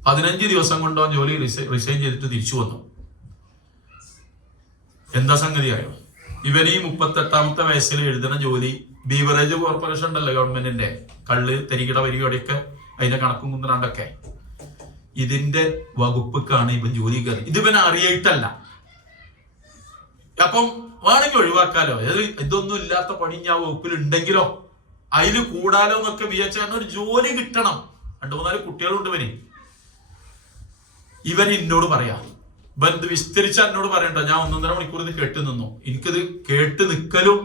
15 ദിവസം കൊണ്ട് ഓൻ ജോലി റിസൈൻ ചെയ്തിട്ട് തിരിച്ചു വന്നു. എന്താ സംഗതിയായോ? ഇവന് ഈ 38ാമത്തെ വയസ്സിൽ എഴുതുന്ന ജോലി ബീവറേജ് കോർപ്പറേഷൻ ഉണ്ടല്ലോ ഗവൺമെന്റിന്റെ, കള്ള് തരികിട വരികടയൊക്കെ അതിന്റെ കണക്കും കുന്നറാണ്ടൊക്കെ, ഇതിന്റെ വകുപ്പിക്കാണ് ഇവൻ ജോലി കയറി. ഇതിവൻ അറിയിട്ടല്ല. അപ്പം വേണമെങ്കിൽ ഒഴിവാക്കാലോ, ഇതൊന്നും ഇല്ലാത്ത പണി ഞാൻ വകുപ്പിൽ ഉണ്ടെങ്കിലോ അതില് കൂടാലോ എന്നൊക്കെ വിചാരിച്ചാൽ ഒരു ജോലി കിട്ടണം. 2-3 കുട്ടികളുണ്ട് ഇവൻ എന്നോട് പറയാ. ഇവൻ ഇത് വിസ്തരിച്ച എന്നോട് പറയണ്ടോ, ഞാൻ 1.5 മണിക്കൂർ ഇത് കേട്ട് നിന്നു. എനിക്കിത് കേട്ട് നിൽക്കലും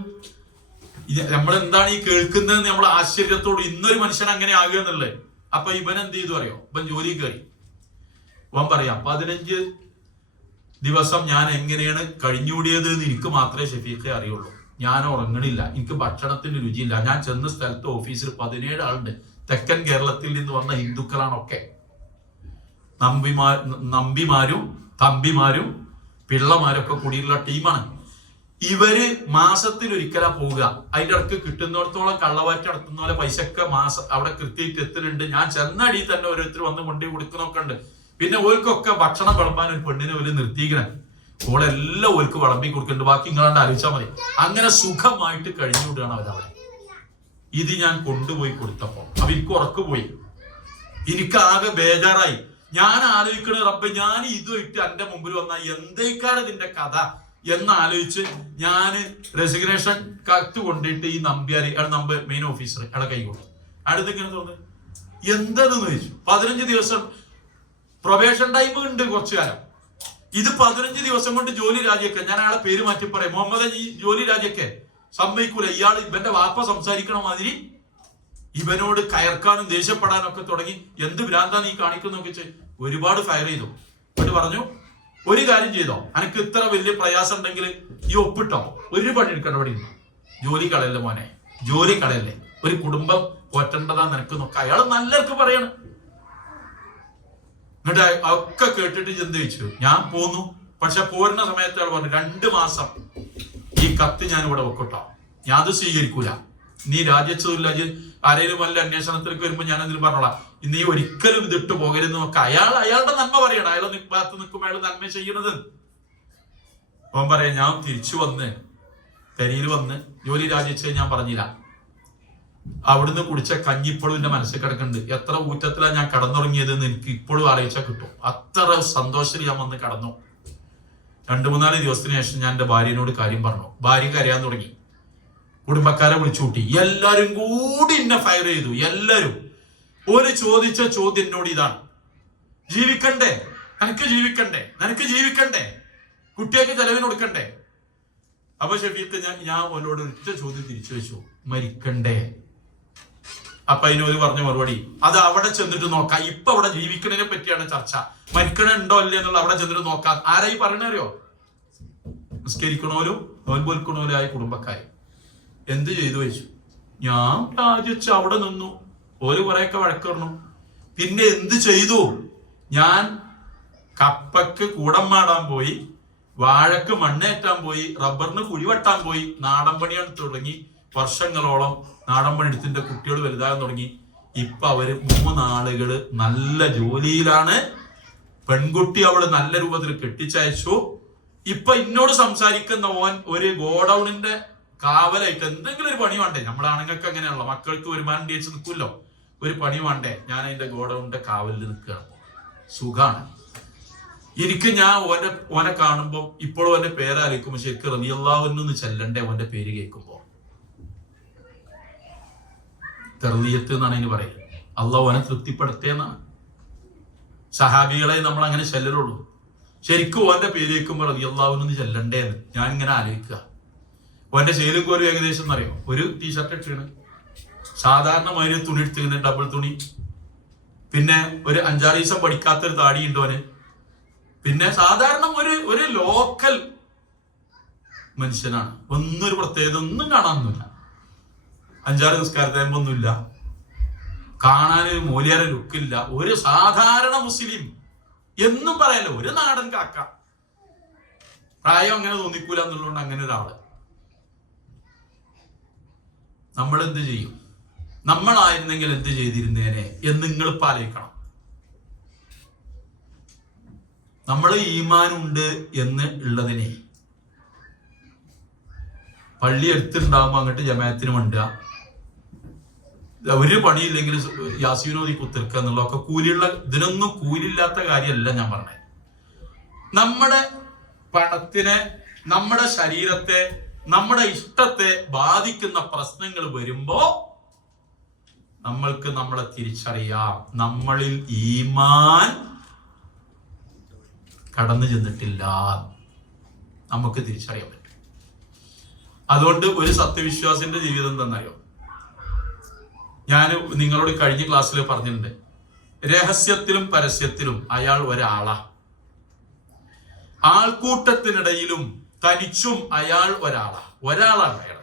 നമ്മളെന്താണ് ഈ കേൾക്കുന്നതെന്ന് നമ്മൾ ആശ്ചര്യത്തോട് ഇന്നൊരു മനുഷ്യൻ അങ്ങനെ ആകുക എന്നുള്ളത്. അപ്പൊ ഇവൻ എന്ത് ചെയ്തു അറിയോ? ഇവൻ ജോലി കയറി. ഇവൻ പറയാം, 15 ദിവസം ഞാൻ എങ്ങനെയാണ് കഴിഞ്ഞുകൂടിയത് എന്ന് എനിക്ക് മാത്രമേ ഷെഫീഖെ അറിയുള്ളൂ. ഞാൻ ഉറങ്ങണില്ല, എനിക്ക് ഭക്ഷണത്തിന് രുചിയില്ല. ഞാൻ ചെന്ന സ്ഥലത്ത് ഓഫീസിൽ 17 ആളുണ്ട്. തെക്കൻ കേരളത്തിൽ നിന്ന് വന്ന ഹിന്ദുക്കളാണൊക്കെ. നമ്പിമാരും തമ്പിമാരും പിള്ളമാരൊക്കെ കൂടിയുള്ള ടീമാണ്. ഇവര് മാസത്തിൽ ഒരിക്കലാ പോവുക. അതിന്റെ ഇടക്ക് കിട്ടുന്നിടത്തോളം കള്ളവാറ്റ് നടത്തുന്ന പോലെ പൈസ ഒക്കെ അവിടെ കൃത്യമായിട്ട് എത്തുന്നുണ്ട്. ഞാൻ ചെന്നടി തന്നെ ഓരോരുത്തർ വന്ന് കൊണ്ടു കൊടുക്കുന്നൊക്കെ ഉണ്ട്. പിന്നെ ഓൽക്കൊക്കെ ഭക്ഷണം വിളമ്പാൻ ഒരു പെണ്ണിനെ ഒരു നിർത്തിക്കണേ. ഓളെല്ലാം ഓൽക്ക് വിളമ്പി കൊടുക്കുന്നുണ്ട്. ബാക്കി ഇങ്ങളാണ്ട് ആലോചിച്ചാൽ മതി. അങ്ങനെ സുഖമായിട്ട് കഴിഞ്ഞുവിടുകയാണ് അവരവിടെ. ഇത് ഞാൻ കൊണ്ടുപോയി കൊടുത്തപ്പോ അപ്പൊ എനിക്ക് ഉറക്ക് പോയി. എനിക്കാകെ ബേജാറായി. ഞാൻ ആലോചിക്കണ റബ്ബെ, ഞാൻ ഇതുമായിട്ട് എന്റെ മുമ്പിൽ വന്ന എന്തേക്കാണ് ഇതിന്റെ കഥ എന്ന് ആലോചിച്ച് ഞാൻ റെസിഗ്നേഷൻ കത്ത് കൊണ്ടിട്ട് ഈ നമ്പർ മെയിൻ ഓഫീസർ അയാളെ കൈ കൊടുത്തു. അടുത്തിങ്ങനെ തോന്നുന്നു എന്താന്ന് ചോദിച്ചു. 15 ദിവസം പ്രൊബേഷൻ ടൈം ഉണ്ട്, കുറച്ചു കാലം. ഇത് 15 ദിവസം കൊണ്ട് ജോലി രാജിയൊക്കെ. ഞാൻ അയാളെ പേര് മാറ്റി പറയും, മുഹമ്മദ്. ഈ ജോലി രാജിയൊക്കെ സമ്മതിക്കൂല. ഇയാൾ ഇവന്റെ വാപ്പ സംസാരിക്കണ മാതിരി ഇവനോട് കയർക്കാനും ദേഷ്യപ്പെടാനും ഒക്കെ തുടങ്ങി. എന്ത് ഭ്രാന്താ നീ കാണിക്കുന്നൊക്കെ ഒരുപാട് ഫയർ ചെയ്തു. എന്നിട്ട് പറഞ്ഞു, ഒരു കാര്യം ചെയ്തോ, എനിക്ക് ഇത്ര വലിയ പ്രയാസം ഉണ്ടെങ്കിൽ ഈ ഒപ്പിട്ടോ, ഒരു പണി എടുക്കണ്ട, ഇവിടെ ഇരുന്നു. ജോലി കളയല്ലേ മോനെ, ജോലി കളയല്ലേ, ഒരു കുടുംബം പോറ്റേണ്ടതാ നിനക്ക് നോക്ക. അയാൾ നല്ലവർക്ക് പറയണം. എന്നിട്ട് ഒക്കെ കേട്ടിട്ട് ചിന്തിച്ചു ഞാൻ പോന്നു. പക്ഷെ പോരുന്ന സമയത്ത് അയാൾ പറഞ്ഞു, 2 മാസം ഈ കത്ത് ഞാൻ ഇവിടെ വെക്കട്ടോ, ഞാൻ അത് സ്വീകരിക്കൂല. നീ രാജിച്ചതില്ല, ആരെങ്കിലും വല്ല അന്വേഷണത്തിലേക്ക് വരുമ്പോ ഞാൻ അതിന് പറഞ്ഞോളാം, നീ ഒരിക്കലും ഇതിട്ട് പോകരുതെന്ന് നോക്ക. അയാളുടെ നന്മ പറയണം. അയാളെ ഭാഗത്ത് നിൽക്കുമ്പോൾ അയാൾ നന്മ ചെയ്യണത്. അവൻ പറയാ, ഞാൻ തിരിച്ചു വന്ന് പെരിയിൽ വന്ന് ജോലി രാജിച്ചത് ഞാൻ പറഞ്ഞില്ല. അവിടുന്ന് കുടിച്ച കഞ്ഞിപ്പോഴും എന്റെ മനസ്സിൽ കിടക്കുന്നുണ്ട്. എത്ര ഊറ്റത്തിലാണ് ഞാൻ കടന്നുറങ്ങിയതെന്ന് എനിക്ക് ഇപ്പോഴും ആലോചിച്ചാൽ കിട്ടും. അത്ര സന്തോഷത്തിൽ ഞാൻ വന്ന് കടന്നു. 2-3 ദിവസത്തിന് ശേഷം ഞാൻ എന്റെ ഭാര്യനോട് കാര്യം പറഞ്ഞു. ഭാര്യ കരയാൻ തുടങ്ങി. കുടുംബക്കാരെ വിളിച്ചു കൂട്ടി. എല്ലാരും കൂടി എന്നെ ഫയർ ചെയ്തു. എല്ലാരും ഒരു ചോദിച്ച ചോദ്യം എന്നോട് ഇതാണ്, ജീവിക്കണ്ടേ, നിനക്ക് ജീവിക്കണ്ടേ, നിനക്ക് ജീവിക്കണ്ടേ. കുട്ടികൾക്ക് ചെലവിന് കൊടുക്കണ്ടേ? അപ്പൊ ഷഫീഖ് ഞാൻ ഓനോട് ഒറ്റ ചോദ്യം തിരിച്ചു വെച്ചു, മരിക്കണ്ടേ? അപ്പൊ അതിനോട് പറഞ്ഞ മറുപടി, അത് അവിടെ ചെന്നിട്ട് നോക്കാം, ഇപ്പൊ അവിടെ ജീവിക്കണതിനെ പറ്റിയാണ് ചർച്ച, മരിക്കണുണ്ടോ അല്ലേ എന്നുള്ള അവിടെ ചെന്നിട്ട് നോക്കാം. ആരായി പറയണറിയോ? നിസ്കരിക്കണോലും നോൻപോൽക്കണോലായ കുടുംബക്കാര്. എന്ത് ചെയ്തു വെച്ചു? ഞാൻ രാജിച്ച് അവിടെ നിന്നു, ഓര് കുറെയൊക്കെ വഴക്കറണം. പിന്നെ എന്ത് ചെയ്തു? ഞാൻ കപ്പക്ക് കൂടം മാടാൻ പോയി, വാഴക്ക് മണ്ണേറ്റാൻ പോയി, റബ്ബറിന് കുഴിവെട്ടാൻ പോയി, നാടൻ പണിയാണ് തുടങ്ങി. വർഷങ്ങളോളം നാടൻ പണി എടുത്തിന്റെ കുട്ടികൾ വലുതാകാൻ തുടങ്ങി. ഇപ്പൊ അവര് 3 ആളുകള് നല്ല ജോലിയിലാണ്. പെൺകുട്ടി അവള് നല്ല രൂപത്തിൽ കെട്ടിച്ചയച്ചു. ഇപ്പൊ എന്നോട് സംസാരിക്കുന്ന ഓൻ ഒരു ഗോഡൌണിന്റെ കാവലായിട്ട് എന്തെങ്കിലും ഒരു പണി വേണ്ടേ? നമ്മളാണുങ്ങൾക്ക് അങ്ങനെയുള്ള മക്കൾക്ക് വരുമാനം തേച്ച് നിൽക്കുമല്ലോ, ഒരു പണി വേണ്ടേ? ഞാൻ അതിന്റെ ഗോഡൌണിന്റെ കാവലിൽ നിൽക്കുകയാണ്. സുഖാണ് എനിക്ക്. ഞാൻ ഓനെ കാണുമ്പോ ഇപ്പോഴും ഓന്റെ പേരാലിക്കുമ്പോ ശരിക്കും റളിയല്ലാഹു ചെല്ലണ്ടേ ഓന്റെ പേര് കേൾക്കുമ്പോ? തെർലിയത്ത് എന്നാണ് അതിന് പറയുന്നത്. അള്ളാഹു ഓനെ തൃപ്തിപ്പെടുത്തേന്നാണ്. സഹാബികളെ നമ്മൾ അങ്ങനെ ചെല്ലലുള്ളൂ. ശരിക്കും ഓന്റെ പേര് കേൾക്കുമ്പോൾ റളിയല്ലാഹു ചെല്ലണ്ടേന്ന് ഞാൻ ഇങ്ങനെ ആലോചിക്കുക. ഓന്റെ ചേലും കോലും ഏകദേശം എന്നറിയോ? ഒരു ടീഷർട്ട് ഇട്ടാണ്, സാധാരണ മാതിരി തുണി എടുത്തിങ്ങനെ ഡബിൾ തുണി, പിന്നെ ഒരു 5-6 ദിവസം പഠിക്കാത്തൊരു താടി ഉണ്ട് ഓന്, പിന്നെ സാധാരണ ഒരു ലോക്കൽ മനുഷ്യനാണ്. ഒന്നൊരു പ്രത്യേകത ഒന്നും കാണാനൊന്നുമില്ല, 5-6 നിസ്കാരത്തേമ്പൊന്നുമില്ല, കാണാനൊരു മൂല്യാര ലുക്കില്ല, ഒരു സാധാരണ മുസ്ലിം എന്നും പറയാലോ, ഒരു നാടൻ കാക്ക. പ്രായം അങ്ങനെ തോന്നിക്കൂല എന്നുള്ളതുകൊണ്ട് അങ്ങനെ ഒരാള്. നമ്മൾ എന്ത് ചെയ്യും? നമ്മളായിരുന്നെങ്കിൽ എന്ത് ചെയ്തിരുന്നേനെ എന്ന് നിങ്ങൾ ഇപ്പൊ ആലോചിക്കണം. നമ്മൾ ഈമാനുണ്ട് എന്ന് ഉള്ളതിനെ പള്ളി എടുത്തുണ്ടാകുമ്പോ അങ്ങോട്ട് ജമാഅത്തിന് വേണ്ടുക, ഒരു പണിയില്ലെങ്കിൽ യാസീനോദി കുത്തിർക്കുക എന്നുള്ളതൊക്കെ കൂലിയുള്ള, ഇതിനൊന്നും കൂലില്ലാത്ത കാര്യമല്ല ഞാൻ പറഞ്ഞത്. നമ്മുടെ പണത്തിനെ, നമ്മുടെ ശരീരത്തെ, നമ്മുടെ ഇഷ്ടത്തെ ബാധിക്കുന്ന പ്രശ്നങ്ങൾ വരുമ്പോ നമ്മൾക്ക് നമ്മളെ തിരിച്ചറിയാം, നമ്മളിൽ ഈമാൻ കടന്നു ചെന്നിട്ടില്ല, നമുക്ക് തിരിച്ചറിയാൻ പറ്റും. അതുകൊണ്ട് ഒരു സത്യവിശ്വാസിന്റെ ജീവിതം എന്താണെന്നറിയോ? ഞാൻ നിങ്ങളോട് കഴിഞ്ഞ ക്ലാസ്സിൽ പറഞ്ഞിട്ടുണ്ട്, രഹസ്യത്തിലും പരസ്യത്തിലും അയാൾ ഒരാളാ, ആൾക്കൂട്ടത്തിനിടയിലും തനിച്ചും അയാൾ ഒരാളാണ് അയാൾ.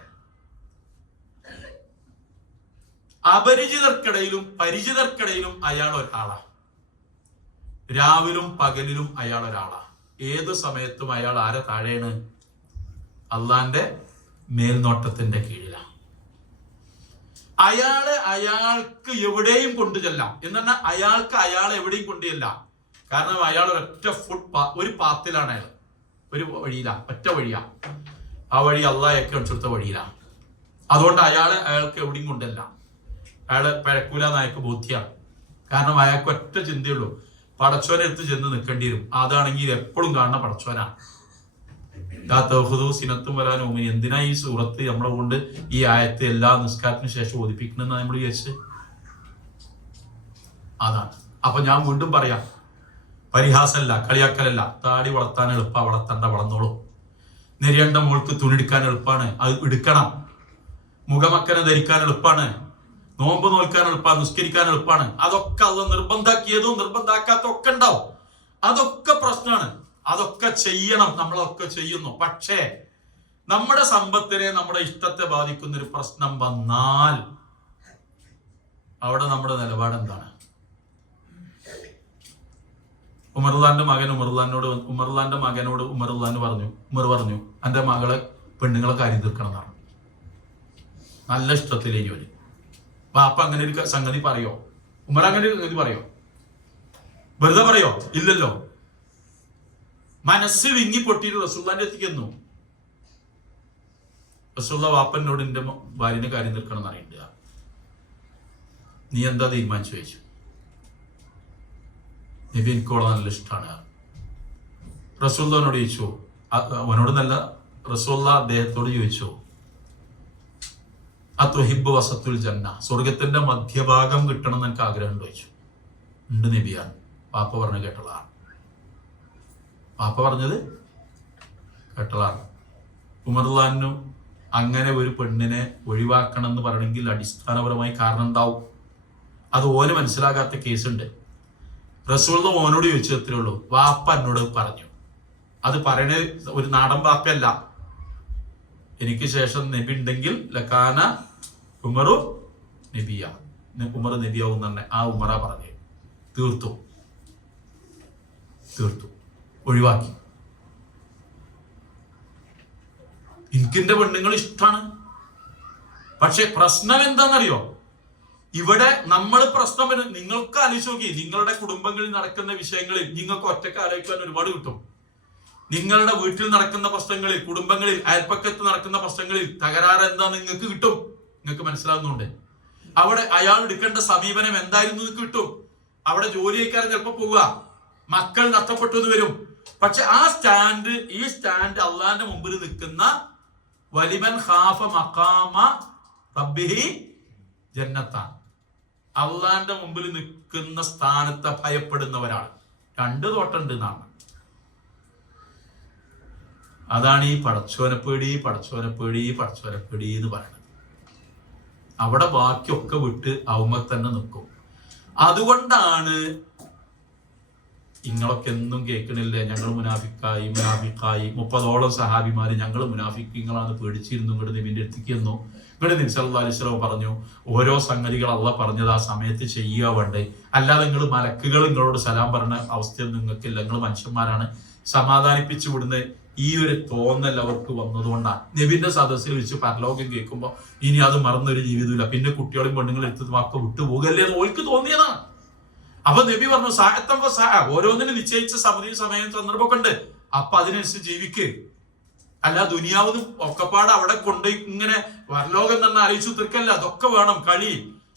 അപരിചിതർക്കിടയിലും പരിചിതർക്കിടയിലും അയാൾ ഒരാളാ. രാവിലും പകലിലും അയാൾ ഒരാളാ. ഏത് സമയത്തും അയാൾ ആരെ താഴെയാണ്? അള്ളാന്റെ മേൽനോട്ടത്തിന്റെ കീഴിലാണ്. അയാൾക്ക് എവിടെയും കൊണ്ടുചെല്ലാം എന്ന് പറഞ്ഞാൽ അയാളെ എവിടെയും കൊണ്ടുചെല്ലാം. കാരണം അയാൾ ഒരൊറ്റ ഒരു പാത്തിലാണ്, അയാൾ ഒരു വഴിയിലാ, ഒറ്റ വഴിയാ. ആ വഴി അള്ളാഹയൊക്കെ കാണിച്ചെടുത്ത വഴിയിലാണ്. അതുകൊണ്ട് അയാൾക്ക് എവിടെയും കൊണ്ടല്ല. അയാള് പഴക്കൂലെന്ന് അയാൾക്ക് ബോധ്യമാണ്. കാരണം അയാൾക്ക് ഒറ്റ ചിന്തയുള്ളൂ, പടച്ചോനെ എടുത്ത് ചെന്ന് നിൽക്കേണ്ടി വരും. അതാണെങ്കിൽ എപ്പോഴും കാണുന്ന പടച്ചോനാണ്. സിനത്തും വരാനോ. എന്തിനാ ഈ സൂറത്ത് നമ്മളെ കൊണ്ട് ഈ ആയത്ത് എല്ലാ നിസ്കാരത്തിന് ശേഷം ഓദിപ്പിക്കണമെന്ന് നമ്മൾ വിചാരിച്ച്? അതാണ്. അപ്പൊ ഞാൻ വീണ്ടും പറയാം, പരിഹാസമല്ല, കളിയാക്കലല്ല. താടി വളർത്താൻ എളുപ്പ, വളർത്തണ്ട, വളർന്നോളൂ. നെരിയണ്ട മോൾക്ക് തുണിയെടുക്കാൻ എളുപ്പമാണ്, അത് എടുക്കണം. മുഖമക്കനെ ധരിക്കാൻ എളുപ്പമാണ്, നോമ്പ് നോൽക്കാൻ എളുപ്പമാണ്, നിസ്കരിക്കാൻ എളുപ്പമാണ്. അതൊക്കെ അത് നിർബന്ധാക്കിയതും നിർബന്ധാക്കാത്തൊക്കെ ഉണ്ടാവും. അതൊക്കെ പ്രശ്നമാണ്. അതൊക്കെ ചെയ്യണം, നമ്മളതൊക്കെ ചെയ്യുന്നു. പക്ഷേ നമ്മുടെ സമ്പത്തിനെ, നമ്മുടെ ഇഷ്ടത്തെ ബാധിക്കുന്ന ഒരു പ്രശ്നം വന്നാൽ അവിടെ നമ്മുടെ നിലപാട് എന്താണ്? ഉമറുല്ലാന്റെ മകനോട് ഉമറുല്ലാൻ പറഞ്ഞു, എന്റെ മകളെ പെണ്ണുങ്ങളെ കാര്യം തീർക്കണം എന്നാണ്. നല്ല ഇഷ്ടത്തിലേക്ക് വരും. ബാപ്പ അങ്ങനെ ഒരു സംഗതി പറയോ? ഉമർ അങ്ങനെ ഒരു സംഗതി പറയോ? വെറുതെ പറയോ? ഇല്ലല്ലോ. മനസ്സ് വിങ്ങി പൊട്ടിയിട്ട് റസൂലുള്ളാന്റെ എത്തിക്കുന്നു. റസൂലുള്ള വാപ്പനോട് എന്റെ ഭാര്യന്റെ കാര്യം തീർക്കണം എന്ന് അറിയണ്ട, നീ എന്താ തീരുമാനിച്ചു ചോദിച്ചു. നബി എനിക്കോടെ നല്ല ഇഷ്ടമാണ്. റസൂലുള്ളാഹിനോട് ചോദിച്ചു, അവനോട് നല്ല റസൂലുള്ള അദ്ദേഹത്തോട് ചോദിച്ചു, അതുഹിബ്ബു വസത്തുൽ ജന്ന, സ്വർഗത്തിന്റെ മധ്യഭാഗം കിട്ടണം എന്ന് എനിക്ക് ആഗ്രഹം ചോദിച്ചു. ഉണ്ട് നബിയാണ്. പാപ്പ പറഞ്ഞു കേട്ടതാണ്. പാപ്പ പറഞ്ഞത് പെട്ടതാണ്. ഉമറുല്ലാനു അങ്ങനെ ഒരു പെണ്ണിനെ ഒഴിവാക്കണം എന്ന് പറയണമെങ്കിൽ അടിസ്ഥാനപരമായി കാരണം ഉണ്ടാവും. അത് ഓന് മനസ്സിലാകാത്ത കേസുണ്ട്. റസൂൽ ഓനോട് ചോദിച്ചു, എത്രയേ ഉള്ളൂ, വാപ്പ എന്നോട് പറഞ്ഞു. അത് പറയണത് ഒരു നാടൻ വാപ്പയല്ല. എനിക്ക് ശേഷം നബി ഉണ്ടെങ്കിൽ ലക്കാന ഉമറു നബിയ, ഉമർ നബിയാവും തന്നെ ആ ഉമറ പറഞ്ഞു. തീർത്തു ഒഴിവാക്കി. എനിക്കെന്റെ പെണ്ണുങ്ങൾ ഇഷ്ടമാണ്. പക്ഷെ പ്രശ്നം എന്താണെന്നറിയോ? ഇവിടെ നമ്മൾ പ്രശ്നം നിങ്ങൾക്ക് ആലോചിച്ച് നോക്കി. നിങ്ങളുടെ കുടുംബങ്ങളിൽ നടക്കുന്ന വിഷയങ്ങളിൽ നിങ്ങൾക്ക് ഒറ്റയ്ക്ക് ആലോചിക്കാൻ ഒരുപാട് കിട്ടും. നിങ്ങളുടെ വീട്ടിൽ നടക്കുന്ന പ്രശ്നങ്ങളിൽ, കുടുംബങ്ങളിൽ, അയൽപ്പക്കത്ത് നടക്കുന്ന പ്രശ്നങ്ങളിൽ തകരാറ് എന്താ നിങ്ങൾക്ക് കിട്ടും. നിങ്ങൾക്ക് മനസ്സിലാകുന്നുണ്ട്. അവിടെ അയാൾ എടുക്കേണ്ട സമീപനം എന്തായിരുന്നു കിട്ടും. അവിടെ ജോലിക്കാരൻ ചിലപ്പോൾ പോവുക, മക്കൾ നഷ്ടപ്പെട്ടു എന്ന് വരും. പക്ഷെ ഈ സ്റ്റാൻഡ് അള്ളാന്റെ മുമ്പിൽ നിൽക്കുന്ന വലിമൻ ഖാഫ മഖാമ റബ്ബിഹി ജന്നത്താണ്. അള്ളാന്റെ മുമ്പിൽ നിൽക്കുന്ന സ്ഥാനത്തെ ഭയപ്പെടുന്നവരാണ്. 2 തോട്ടുണ്ട് എന്നാണ്. അതാണ് ഈ പടച്ചോനപ്പേടി എന്ന് പറയുന്നത്. അവിടെ ബാക്കിയൊക്കെ വിട്ട് അവമ്മ തന്നെ നിൽക്കും. അതുകൊണ്ടാണ് നിങ്ങളൊക്കെ എന്നും കേൾക്കണില്ലേ, ഞങ്ങൾ മുനാഫിക്കായി 30ഓളം സഹാബിമാര് ഞങ്ങൾ മുനാഫിക്കങ്ങളാണ് പേടിച്ചിരുന്നു, ഇങ്ങോട്ട് നബിന്റെ അടുത്തേക്ക് എന്നു. ഇങ്ങോട്ട് നബി സല്ലല്ലാഹു അലൈഹി വസല്ലം പറഞ്ഞു, ഓരോ സംഗതികൾ അള്ളാഹ് പറഞ്ഞത് ആ സമയത്ത് ചെയ്യുക വേണ്ടേ. അല്ലാതെ നിങ്ങൾ മലക്കുകൾ നിങ്ങളോട് സലാം പറഞ്ഞ അവസ്ഥയൊന്നും നിങ്ങൾക്കില്ല. നിങ്ങൾ മനുഷ്യന്മാരാണ്, സമാധാനിപ്പിച്ചു വിടുന്ന ഈ ഒരു തോന്നൽ അവർക്ക് വന്നതുകൊണ്ടാണ്. നബിന്റെ സദസ്സിൽ വെച്ച് പരലോകം കേൾക്കുമ്പോ ഇനി അത് മറന്നൊരു ജീവിതമില്ല, പിന്നെ കുട്ടികളും പെണ്ണുങ്ങളും എടുത്തത് വാക്ക് വിട്ടുപോകല്ലേ എന്ന് ഓൾക്ക് തോന്നിയതാണ്. അപ്പൊ നബി പറഞ്ഞു, ഓരോന്നിനും നിശ്ചയിച്ച സമയം സന്ദർഭമൊക്കെ ഉണ്ട്. അപ്പൊ അതിനനുസരിച്ച് ജീവിക്ക്. അല്ല ദുനിയാവ് ഒക്കെപ്പാട് അവിടെ കൊണ്ട് ഇങ്ങനെ പരലോകം തന്നെ അറിയിച്ചു തീർക്കല്ല. അതൊക്കെ വേണം. കളി,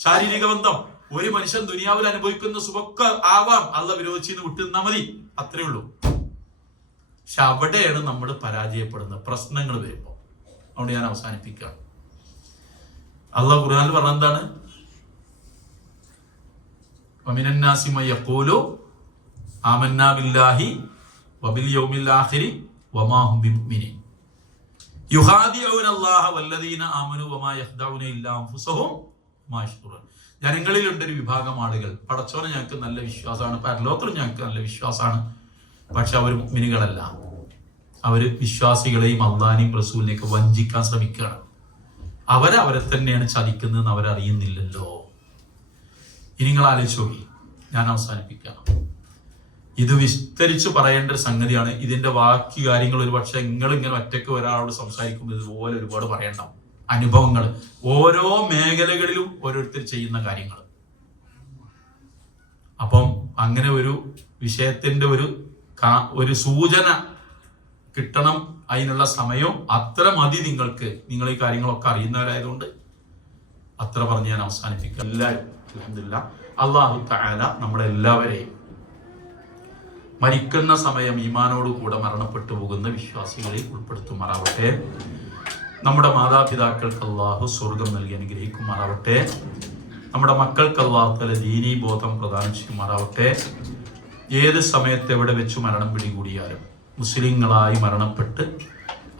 ശാരീരിക ബന്ധം, ഒരു മനുഷ്യൻ ദുനിയാവിൽ അനുഭവിക്കുന്ന സുഖമൊക്കെ ആവാം. അള്ളാഹ് വിരോധിച്ച് വിട്ടുനിന്നാ മതി, അത്രേ ഉള്ളൂ. പക്ഷെ അവിടെയാണ് നമ്മൾ പരാജയപ്പെടുന്നത് പ്രശ്നങ്ങൾ വരുമ്പോ. അതുകൊണ്ട് ഞാൻ അവസാനിപ്പിക്കാം. അള്ളാഹ് ഖുർആനിൽ പറഞ്ഞ എന്താണ്? വമിനന്നാസി മൻ യഖൂലു ആമന്നാ ബില്ലാഹി വബിൽ യൗമിൽ ആഖിരി വമാ ഹും ബിമുഅ്മിനീൻ യുഖാദിഊന അല്ലാഹ വല്ലദീന ആമനു വമാ യഖ്ദഊന ഇല്ലാ അൻഫുസഹും വമാ യശ്കുറൂൻ. ജനങ്ങളിലുണ്ട് ഒരു വിഭാഗം ആളുകൾ, പടച്ചോനെ ഞങ്ങൾക്ക് നല്ല വിശ്വാസമാണ്, പരലോകത്തിലും ഞങ്ങൾക്ക് നല്ല വിശ്വാസമാണ്, പക്ഷെ അവർ മുഅ്മിനുകളല്ല. അവര് വിശ്വാസികളെയും അള്ളാനെയും റസൂലിനെയൊക്കെ വഞ്ചിക്കാൻ ശ്രമിക്കുകയാണ്. അവരെ തന്നെയാണ് ചതിക്കുന്നതെന്ന് അവരറിയുന്നില്ലല്ലോ. ഇനി നിങ്ങൾ ആലോചിച്ച് നോക്കി. ഞാൻ അവസാനിപ്പിക്കാം. ഇത് വിസ്തരിച്ച് പറയേണ്ട ഒരു സംഗതിയാണ്. ഇതിന്റെ ബാക്കി കാര്യങ്ങൾ ഒരു പക്ഷെ നിങ്ങൾ ഇങ്ങനെ ഒറ്റയ്ക്ക് ഒരാളോട് സംസാരിക്കുമ്പോൾ ഇതുപോലെ ഒരുപാട് പറയണ്ടാവും. അനുഭവങ്ങൾ ഓരോ മേഖലകളിലും ഓരോരുത്തർ ചെയ്യുന്ന കാര്യങ്ങൾ. അപ്പം അങ്ങനെ ഒരു വിഷയത്തിന്റെ ഒരു സൂചന കിട്ടണം. അതിനുള്ള സമയവും അത്ര മതി നിങ്ങൾക്ക്. നിങ്ങൾ ഈ കാര്യങ്ങളൊക്കെ അറിയുന്നവരായതുകൊണ്ട് അത്ര പറഞ്ഞ് ഞാൻ അവസാനിപ്പിക്കാം. എല്ലാവരും അൽഹംദുലില്ലാഹ് അല്ലാഹു തആല നമ്മളെല്ലാവരെയും മരിക്കുന്ന സമയം ഈമാനോട് കൂടെ മരണപ്പെട്ടു പോകുന്ന വിശ്വാസികളിൽ ഉൾപ്പെടുത്തുമാറാവട്ടെ. നമ്മുടെ മാതാപിതാക്കൾക്ക് അല്ലാഹു സ്വർഗം നൽകി അനുഗ്രഹിക്കുമാറാവട്ടെ. നമ്മുടെ മക്കൾക്ക് അല്ലാഹു തആല ദീനീ ബോധം പ്രദാനം ചെയ്യുമാറാവട്ടെ. ഏത് സമയത്ത് എവിടെ വെച്ച് മരണം പിടികൂടിയാലും മുസ്ലിങ്ങളായി മരണപ്പെട്ട്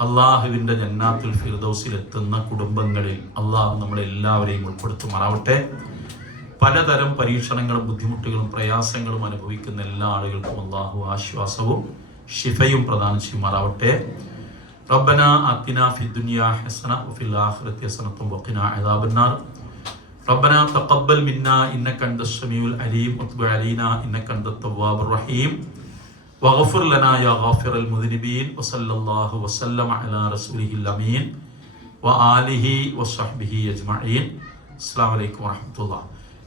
അള്ളാഹുവിന്റെ ജന്നാത്തുൽ ഫിർദൗസിൽ എത്തുന്ന കുടുംബങ്ങളിൽ അള്ളാഹു നമ്മളെല്ലാവരെയും ഉൾപ്പെടുത്തുമാറാവട്ടെ. പലതരം പരീക്ഷണങ്ങളും ബുദ്ധിമുട്ടുകളും പ്രയാസങ്ങളും അനുഭവിക്കുന്ന എല്ലാ ആളുകൾക്കും അള്ളാഹു ആശ്വാസവും ഷിഫയും പ്രദാനം ചെയ്യുമാറാവട്ടെ. റബ്ബനാ ആതിനാ ഫിദ്ദുനിയാ ഹസന വഫിൽ ആഖിറതി ഹസനത്തും വഖിനാ അദാബന്നാർ. റബ്ബനാ തഖബ്ബൽ മിന്നാ ഇന്നക അൻതസ് സമീഉൽ അലീം വതുബ് അലൈനാ ഇന്നക അൻതത് തവ്വാബുർ റഹീം വഗ്ഫിർ ലനാ യാ ഗാഫിറൽ മുദ്നിബീൻ വസല്ലല്ലാഹു വസല്ലമ അലാ റസൂലിഹിൽ അമീൻ വആലിഹി വസഹ്ബിഹി അജ്മഈൻ. അസ്സലാമു അലൈക്കും വറഹ്മത്തുള്ളാഹി.